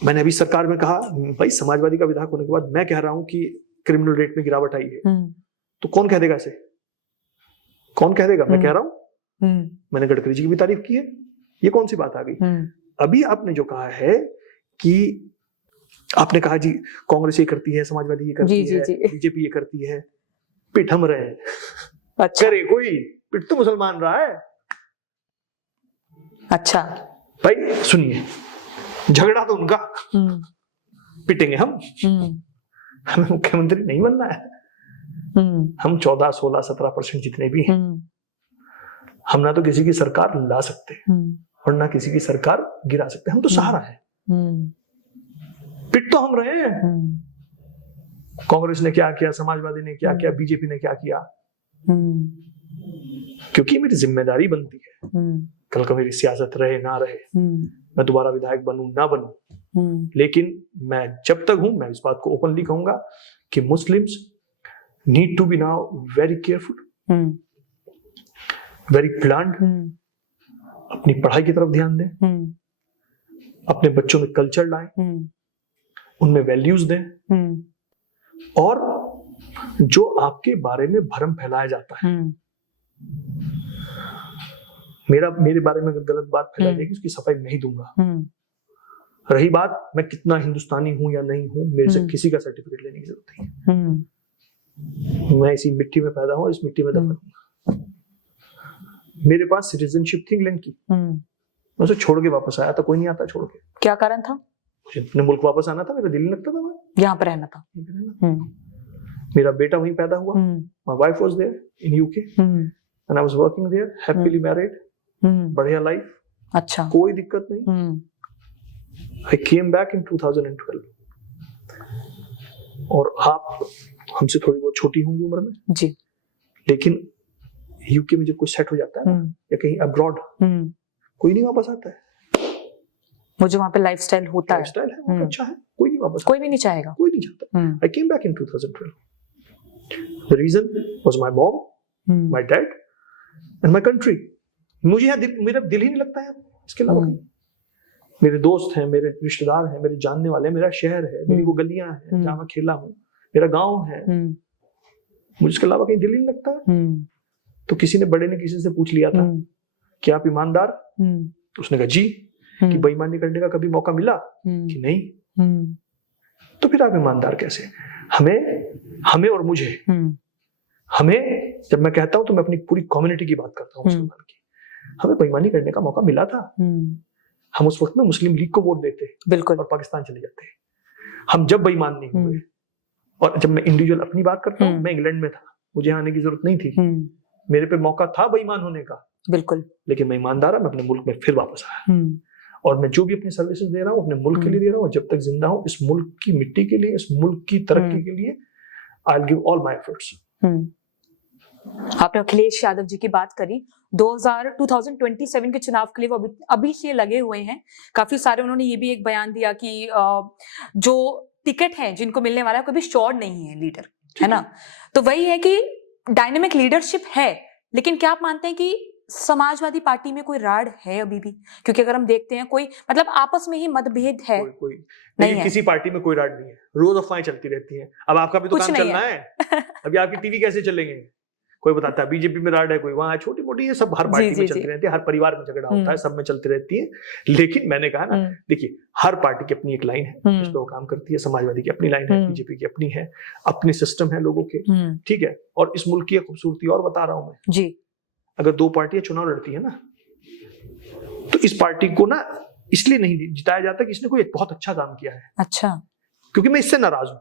मैंने अभी सरकार में कहा, भाई समाजवादी का विधायक होने के बाद मैं कह रहा हूं कि क्रिमिनल रेट में गिरावट आई है, तो कौन कह देगा इसे? कौन कह देगा? मैं कह रहा हूं, मैंने गडकरी जी की भी तारीफ की है, ये कौन सी बात आ गई? अभी आपने जो कहा है कि आपने कहा जी कांग्रेस ये करती है, समाजवादी ये करती है, बीजेपी ये करती है, पिट हम रहे हैं। अच्छा। करे कोई, पिट तो मुसलमान रहा है। अच्छा भाई सुनिए, झगड़ा तो उनका, पिटेंगे हम। हमें मुख्यमंत्री नहीं बनना है। हम 14, 16, 17% जितने भी हैं, हम ना तो किसी की सरकार ला सकते और ना किसी की सरकार गिरा सकते। हम तो सहारा है। पिट तो हम रहे हैं। कांग्रेस ने क्या किया, समाजवादी ने क्या किया, बीजेपी ने क्या किया, क्योंकि मेरी जिम्मेदारी बनती है। कल का मेरी सियासत रहे ना रहे, मैं दोबारा विधायक बनूं ना बनूं, लेकिन मैं जब तक हूं, मैं इस बात को ओपनली कहूंगा कि Muslims need to be now very careful, very planned. अपनी पढ़ाई की तरफ ध्यान दें, अपने बच्चों में कल्चर लाएं, उनमें वैल्यूज दें, और जो आपके बारे में भ्रम फैलाया जाता है, मेरे बारे में अगर गलत बात फैलाई जाएगी उसकी सफाई नहीं दूंगा। रही बात मैं कितना हिंदुस्तानी हूं या नहीं हूं, मेरे से किसी का सर्टिफिकेट लेने की जरूरत नहीं। मैं इसी मिट्टी में पैदा हूं, इस मिट्टी में दफन हूं। मेरे पास सिटीजनशिप थी इंग्लैंड की, मैं उसे छोड़ के वापस आया था। कोई नहीं आता छोड़ के। क्या कारण था? मुझे अपने मुल्क वापस आना था, मेरा दिल नहीं लगता था वहां, यहाँ पर रहना था। मेरा बेटा वहीं पैदा हुआ, my wife was there in UK and I was working there, happily married, बढ़िया लाइफ, अच्छा, कोई दिक्कत नहीं। I came back in 2012। और आप हमसे थोड़ी बहुत छोटी होंगी उम्र में जी, लेकिन यूके में जब कोई सेट हो जाता है या कहीं अब्रॉड, कोई नहीं वापस आता है। मुझे वहां पे लाइफस्टाइल होता है, अच्छा है, कोई नहीं वापस, कोई भी नहीं चाहेगा, कोई नहीं चाहता। I came back in 2012। The reason was my mom, my dad and my country. मुझे यहाँ मेरा दिल ही नहीं लगता है इसके अलावा। मेरे दोस्त हैं, मेरे रिश्तेदार हैं, मेरे जानने वाले हैं, मेरा शहर है, मेरी वो गलियां हैं जहाँ मैं खेला हूँ, मेरा गांव है, मुझे इसके अलावा कहीं दिल ही नहीं लगता। तो किसी ने, बड़े ने किसी से पूछ लिया था कि आप ईमानदार? तो उसने कहा जी। कि बेईमानी करने का कभी मौका मिला कि नहीं? तो फिर आप ईमानदार कैसे? हमें और मुझे, हमें जब मैं कहता हूं तो मैं अपनी पूरी कम्युनिटी की बात करता हूँ, मुसलमान की। हमें बेईमानी करने का मौका मिला था। हम उस वक्त में मुस्लिम लीग को वोट देते, बिल्कुल, और पाकिस्तान चले जाते। हम जब बेईमान नहीं हुए, और जब मैं इंडिविजुअल अपनी बात करता हूँ, मैं इंग्लैंड में था, मुझे आने की जरूरत नहीं थी, मेरे पे मौका था बेईमान होने का, बिल्कुल, लेकिन मैं ईमानदार, मैं अपने मुल्क में फिर वापस आया। और मैं जो भी अपनी सर्विसेज दे रहा हूँ अपने मुल्क के लिए दे रहा हूँ। जब तक जिंदा हूँ, इस मुल्क की मिट्टी के लिए, इस मुल्क की तरक्की के लिए, I will give all my efforts. आपने अखिलेश यादव जी की बात करी। 2027 के चुनाव के लिए वो अभी से लगे हुए हैं काफी सारे। उन्होंने ये भी एक बयान दिया कि जो टिकट है जिनको मिलने वाला है, कोई भी श्योर नहीं है लीडर, है ना? तो वही है कि डायनेमिक लीडरशिप है, लेकिन क्या आप मानते हैं कि समाजवादी पार्टी में कोई राड है अभी भी? क्योंकि अगर हम देखते हैं कोई मतलब आपस में ही मतभेद है, कोई नहीं है। किसी पार्टी में कोई राड नहीं है, रोज अफवाहें चलती रहती हैं। अब आपका भी तो काम चलना है। अभी आपकी टीवी कैसे चलेंगे? कोई बताता है बीजेपी में राड है, कोई वहां, छोटी मोटी ये सब हर पार्टी में चलती रहती है, हर परिवार में झगड़ा होता है, सब में चलती रहती है। लेकिन मैंने कहा ना, देखिए हर पार्टी की अपनी एक लाइन है जिस पर वो काम करती है। समाजवादी की अपनी लाइन है, बीजेपी की अपनी है, अपने सिस्टम है लोगों के, ठीक है। और इस मुल्क की खूबसूरती और बता रहा हूं मैं जी। अगर दो पार्टियां चुनाव लड़ती है ना, तो इस पार्टी को ना इसलिए नहीं जिताया जाता कि इसने कोई बहुत अच्छा काम किया है, अच्छा, क्योंकि मैं इससे नाराज हूं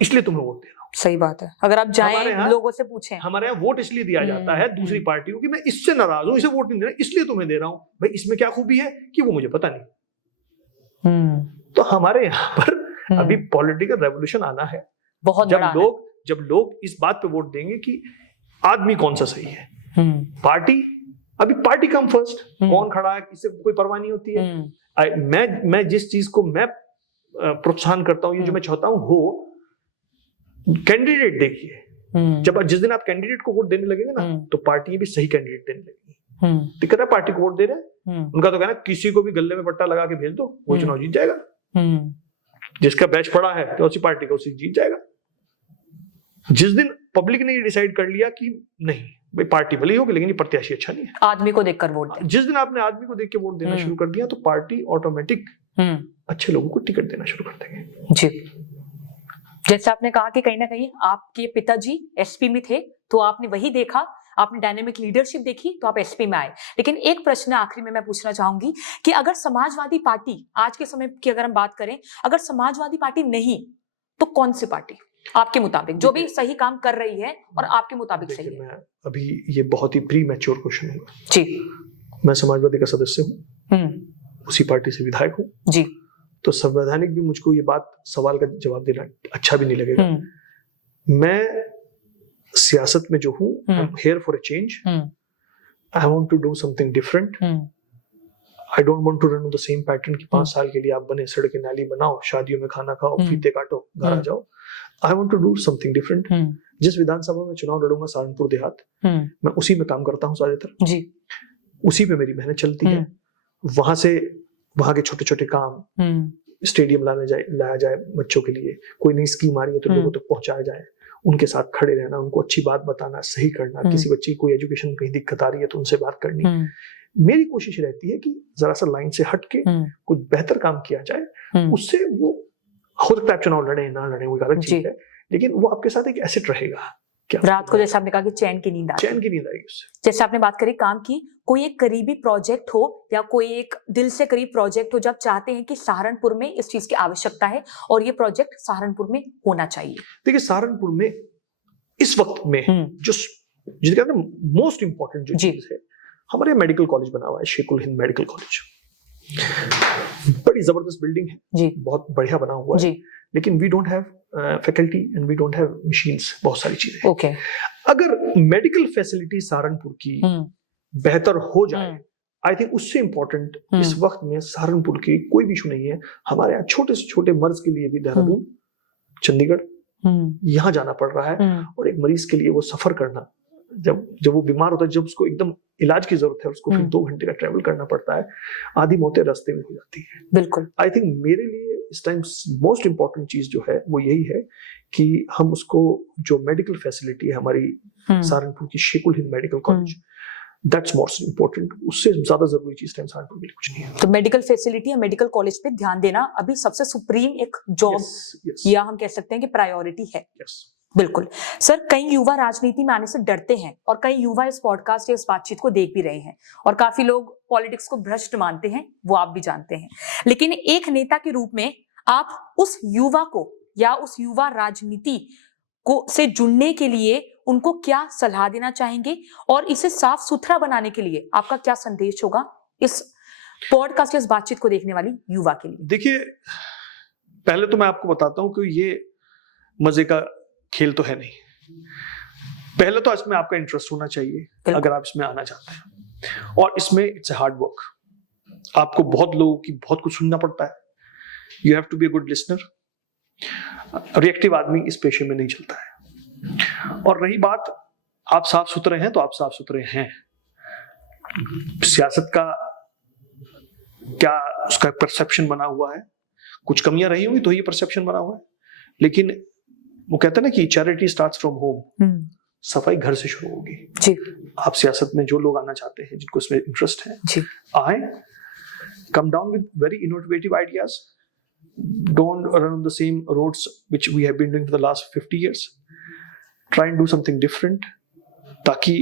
इसलिए तुम्हें वोट दे रहा हूं। सही बात है। अगर आप जाएं लोगों से पूछें, हमारे यहाँ वोट इसलिए दिया जाता है दूसरी पार्टी को कि मैं इससे नाराज हूं, इसे वोट नहीं दे रहा, इसलिए तुम्हें दे रहा हूं। भाई इसमें क्या खूबी है कि वो मुझे पता नहीं। तो हमारे यहाँ पर अभी पॉलिटिकल रेवोल्यूशन आना है बहुत। जब लोग इस बात पे वोट देंगे कि आदमी कौन सा सही है, पार्टी, अभी पार्टी कम फर्स्ट, कौन खड़ा है किससे कोई परवाह नहीं होती है। मैं जिस चीज को मैं प्रोत्साहन करता हूँ, ये जो मैं चाहता हूँ हो, कैंडिडेट देखिए। जब जिस दिन आप कैंडिडेट को वोट देने लगेंगे ना, तो पार्टी भी सही कैंडिडेट देने लगेगी। दिक्कत है पार्टी को वोट दे रहे हैं, उनका तो कहना किसी को भी गले में पट्टा लगा के भेज दो, वो चुनाव जीत जाएगा। जिसका बैच पड़ा है तो उसी पार्टी का उसी जीत जाएगा। जिस दिन पब्लिक ने ये डिसाइड कर लिया कि नहीं भाई पार्टी भले ही होगी लेकिन ये प्रत्याशी अच्छा नहीं है, आदमी को देखकर वोट दें। जिस दिन आपने आदमी को देख के वोट देना शुरू कर दिया तो पार्टी ऑटोमेटिक अच्छे लोगों को टिकट देना शुरू कर देंगे। जी, जैसे आपने कहा कि कहीं ना कहीं आपके पिताजी एसपी में थे तो आपने वही देखा, आपने डायनेमिक लीडरशिप देखी तो आप एसपी में आए। लेकिन एक प्रश्न आखिरी में मैं पूछना चाहूंगी कि अगर समाजवादी पार्टी आज के समय की अगर हम बात करें, अगर समाजवादी पार्टी नहीं तो कौन सी पार्टी आपके मुताबिक जो भी सही काम कर रही है और आपके मुताबिक सही है? मैं अभी ये बहुत ही प्री मैच्योर क्वेश्चन है जी। मैं समाजवादी का सदस्य हूँ, उसी पार्टी से विधायक हूँ जी, तो संवैधानिक भी मुझको ये बात सवाल का जवाब देना अच्छा भी नहीं लगेगा। मैं सियासत में जो हूँ, I am here for a change, I want to do something different, I don't want to run on the same pattern कि 5 साल के लिए आप बने सड़कें नाली बनाओ, शादियों में खाना खाओ, फीते काटो, घर आ जाओ। I want to do something different. जिस विधानसभा में चुनाव लड़ूंगा सहारनपुर देहात, मैं उसी में काम करता हूँ ज्यादातर जी, उसी पे मेरी मेहनत चलती है। वहां से वहां के छोटे छोटे काम, स्टेडियम लाया जाए बच्चों के लिए, कोई नई स्कीम आ रही है तो लोगों तक पहुंचाया जाए, उनके साथ खड़े रहना, उनको अच्छी बात बताना, सही करना, किसी बच्चे की कोई एजुकेशन में कहीं दिक्कत आ रही है तो उनसे बात करनी। मेरी कोशिश रहती है कि जरा सा लाइन से हट के कुछ बेहतर काम किया जाए, उससे वो हो सकता है आप चुनाव लड़े ना लड़े वो अलग चीज है, लेकिन वो आपके साथ एक एसेट रहेगा। क्या रात को जैसे आपने कहा कि चैन की नींद आएगी उससे। जैसे आपने बात करी काम की, कोई एक करीबी प्रोजेक्ट हो या कोई एक दिल से करीब प्रोजेक्ट हो जब चाहते हैं कि सहारनपुर में इस चीज की आवश्यकता है और ये प्रोजेक्ट सहारनपुर में होना चाहिए? देखिए सहारनपुर में इस वक्त में जो जिसका ना मोस्ट इंपॉर्टेंट जो चीज है, हमारे मेडिकल कॉलेज बना हुआ है, शेखुल हिंद मेडिकल कॉलेज, बड़ी जबरदस्त बिल्डिंग है जी, बहुत बढ़िया बना हुआ है, लेकिन we don't have faculty and we don't have machines, बहुत सारी चीजें। ओके, अगर मेडिकल फैसिलिटी सहारनपुर की बेहतर हो जाए, आई थिंक उससे इम्पोर्टेंट इस वक्त में सहारनपुर की कोई भी इशू नहीं है। हमारे यहाँ छोटे से छोटे मर्ज के लिए भी देहरादून, चंडीगढ़ यहाँ जाना पड़ रहा है, और एक मरीज के लिए वो सफर करना, जब वो बीमार होता है, जब उसको एकदम इलाज की जरूरत है, उसको फिर 2 घंटे का ट्रेवल करना पड़ता है, आधी मौतें रास्ते में हो जाती है। बिल्कुल, आई थिंक मेरे लिए इस टाइम मोस्ट इंपॉर्टेंट चीज जो है वो यही है कि हम उसको, जो मेडिकल फैसिलिटी है हमारी सहारनपुर की Shaikhul Hind medical college, that's most important, उससे ज्यादा जरूरी चीज टाइम सहारनपुर के लिए कुछ नहीं है। तो मेडिकल फैसिलिटी या मेडिकल कॉलेज पे ध्यान देना अभी सबसे सुप्रीम एक जॉब या हम कह सकते हैं कि प्रायोरिटी है। बिल्कुल सर, कई युवा राजनीति में आने से डरते हैं और कई युवा इस पॉडकास्ट या इस बातचीत को देख भी रहे हैं, और काफी लोग पॉलिटिक्स को भ्रष्ट मानते हैं, वो आप भी जानते हैं। लेकिन एक नेता के रूप में आप उस युवा को या उस युवा राजनीति को से जुड़ने के लिए उनको क्या सलाह देना चाहेंगे, और इसे साफ सुथरा बनाने के लिए आपका क्या संदेश होगा इस पॉडकास्ट या इस बातचीत को देखने वाली युवा के लिए? देखिए, पहले तो मैं आपको बताता हूं कि ये मजे का खेल तो है नहीं। पहले तो इसमें आपका इंटरेस्ट होना चाहिए अगर आप इसमें आना चाहते हैं, और इसमें इट्स हार्ड वर्क। आपको बहुत लोगों की बहुत कुछ सुनना पड़ता है, you have to be a good listener. Reactive आदमी इस पेशे में नहीं चलता है। और रही बात, आप साफ सुथरे हैं तो आप साफ सुथरे हैं। सियासत का क्या उसका परसेप्शन बना हुआ है, कुछ कमियां रही होंगी तो ये परसेप्शन बना हुआ है, लेकिन वो कहते हैं ना कि चैरिटी स्टार्ट्स फ्रॉम होम, सफाई घर से शुरू होगी जी। आप सियासत में जो लोग आना चाहते हैं, जिनको इसमें इंटरेस्ट है जी, आए, come down with very innovative ideas, don't run on the same roads which we have been doing for the last 50 years, try and do something different, ताकि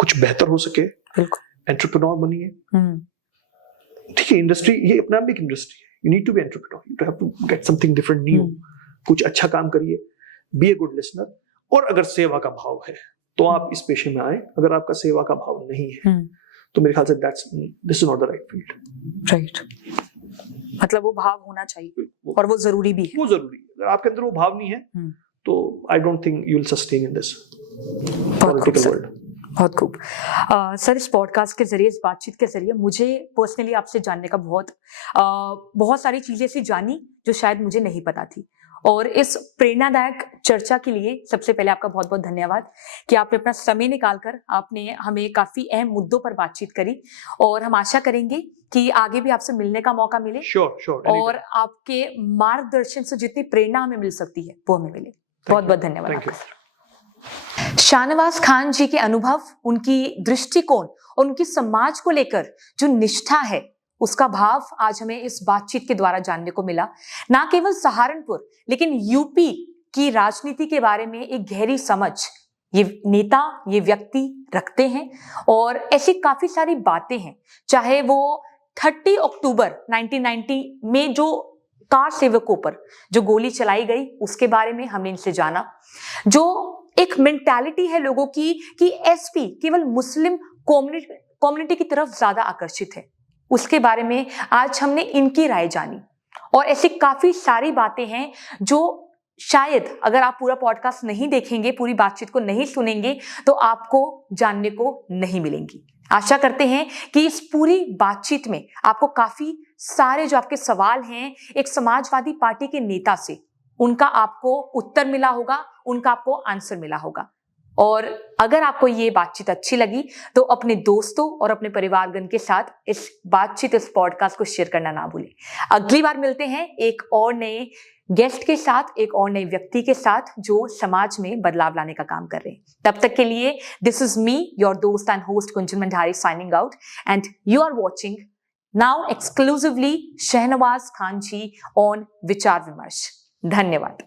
कुछ बेहतर हो सके। एंटरप्रेन्योर बनिए। ठीक है, इंडस्ट्री ये अपने आप में एक इंडस्ट्री है, you need to be entrepreneur, you have to get something different new, कुछ अच्छा काम करिए, बी ए गुड लिसनर। और अगर सेवा का भाव है तो आप इस पेशे में आए, अगर आपका सेवा का भाव नहीं है तो मेरे ख्याल से this is not the right field. Right, मतलब वो भाव होना चाहिए और वो जरूरी भी है। वो जरूरी है। अगर आपके अंदर वो भाव नहीं है तो I don't think you will sustain in this political world. बहुत खूब सर, इस पॉडकास्ट के जरिए, इस बातचीत के जरिए मुझे पर्सनली आपसे जानने का बहुत सारी चीजें ऐसी जानी जो शायद मुझे नहीं पता थी, और इस प्रेरणादायक चर्चा के लिए सबसे पहले आपका बहुत बहुत धन्यवाद कि आपने अपना समय निकालकर आपने हमें काफी अहम मुद्दों पर बातचीत करी, और हम आशा करेंगे कि आगे भी आपसे मिलने का मौका मिले। श्योर, और आपके मार्गदर्शन से जितनी प्रेरणा हमें मिल सकती है वो हमें मिले। बहुत बहुत धन्यवाद आपका। शाहनवाज खान जी के अनुभव, उनकी दृष्टिकोण और उनकी समाज को लेकर जो निष्ठा है, उसका भाव आज हमें इस बातचीत के द्वारा जानने को मिला। ना केवल सहारनपुर लेकिन यूपी की राजनीति के बारे में एक गहरी समझ ये नेता, ये व्यक्ति रखते हैं। और ऐसी काफी सारी बातें हैं, चाहे वो 30 अक्टूबर 1990 में जो कार सेवकों पर जो गोली चलाई गई उसके बारे में हमने इनसे जाना। जो एक मेंटालिटी है लोगों की कि एसपी केवल मुस्लिम कम्युनिटी की तरफ ज्यादा आकर्षित है, उसके बारे में आज हमने इनकी राय जानी। और ऐसी काफी सारी बातें हैं जो शायद अगर आप पूरा पॉडकास्ट नहीं देखेंगे, पूरी बातचीत को नहीं सुनेंगे, तो आपको जानने को नहीं मिलेंगी। आशा करते हैं कि इस पूरी बातचीत में आपको काफी सारे जो आपके सवाल हैं एक समाजवादी पार्टी के नेता से, उनका आपको उत्तर मिला होगा, उनका आपको आंसर मिला होगा। और अगर आपको ये बातचीत अच्छी लगी तो अपने दोस्तों और अपने परिवारगण के साथ इस बातचीत, इस पॉडकास्ट को शेयर करना ना भूलें। अगली बार मिलते हैं एक और नए गेस्ट के साथ, एक और नए व्यक्ति के साथ जो समाज में बदलाव लाने का काम कर रहे हैं। तब तक के लिए this is me, your dost and host Kunchan Mandari, signing out, and you are watching now exclusively Shahnawaz Khan ji on Vichar Vimarsh. धन्यवाद।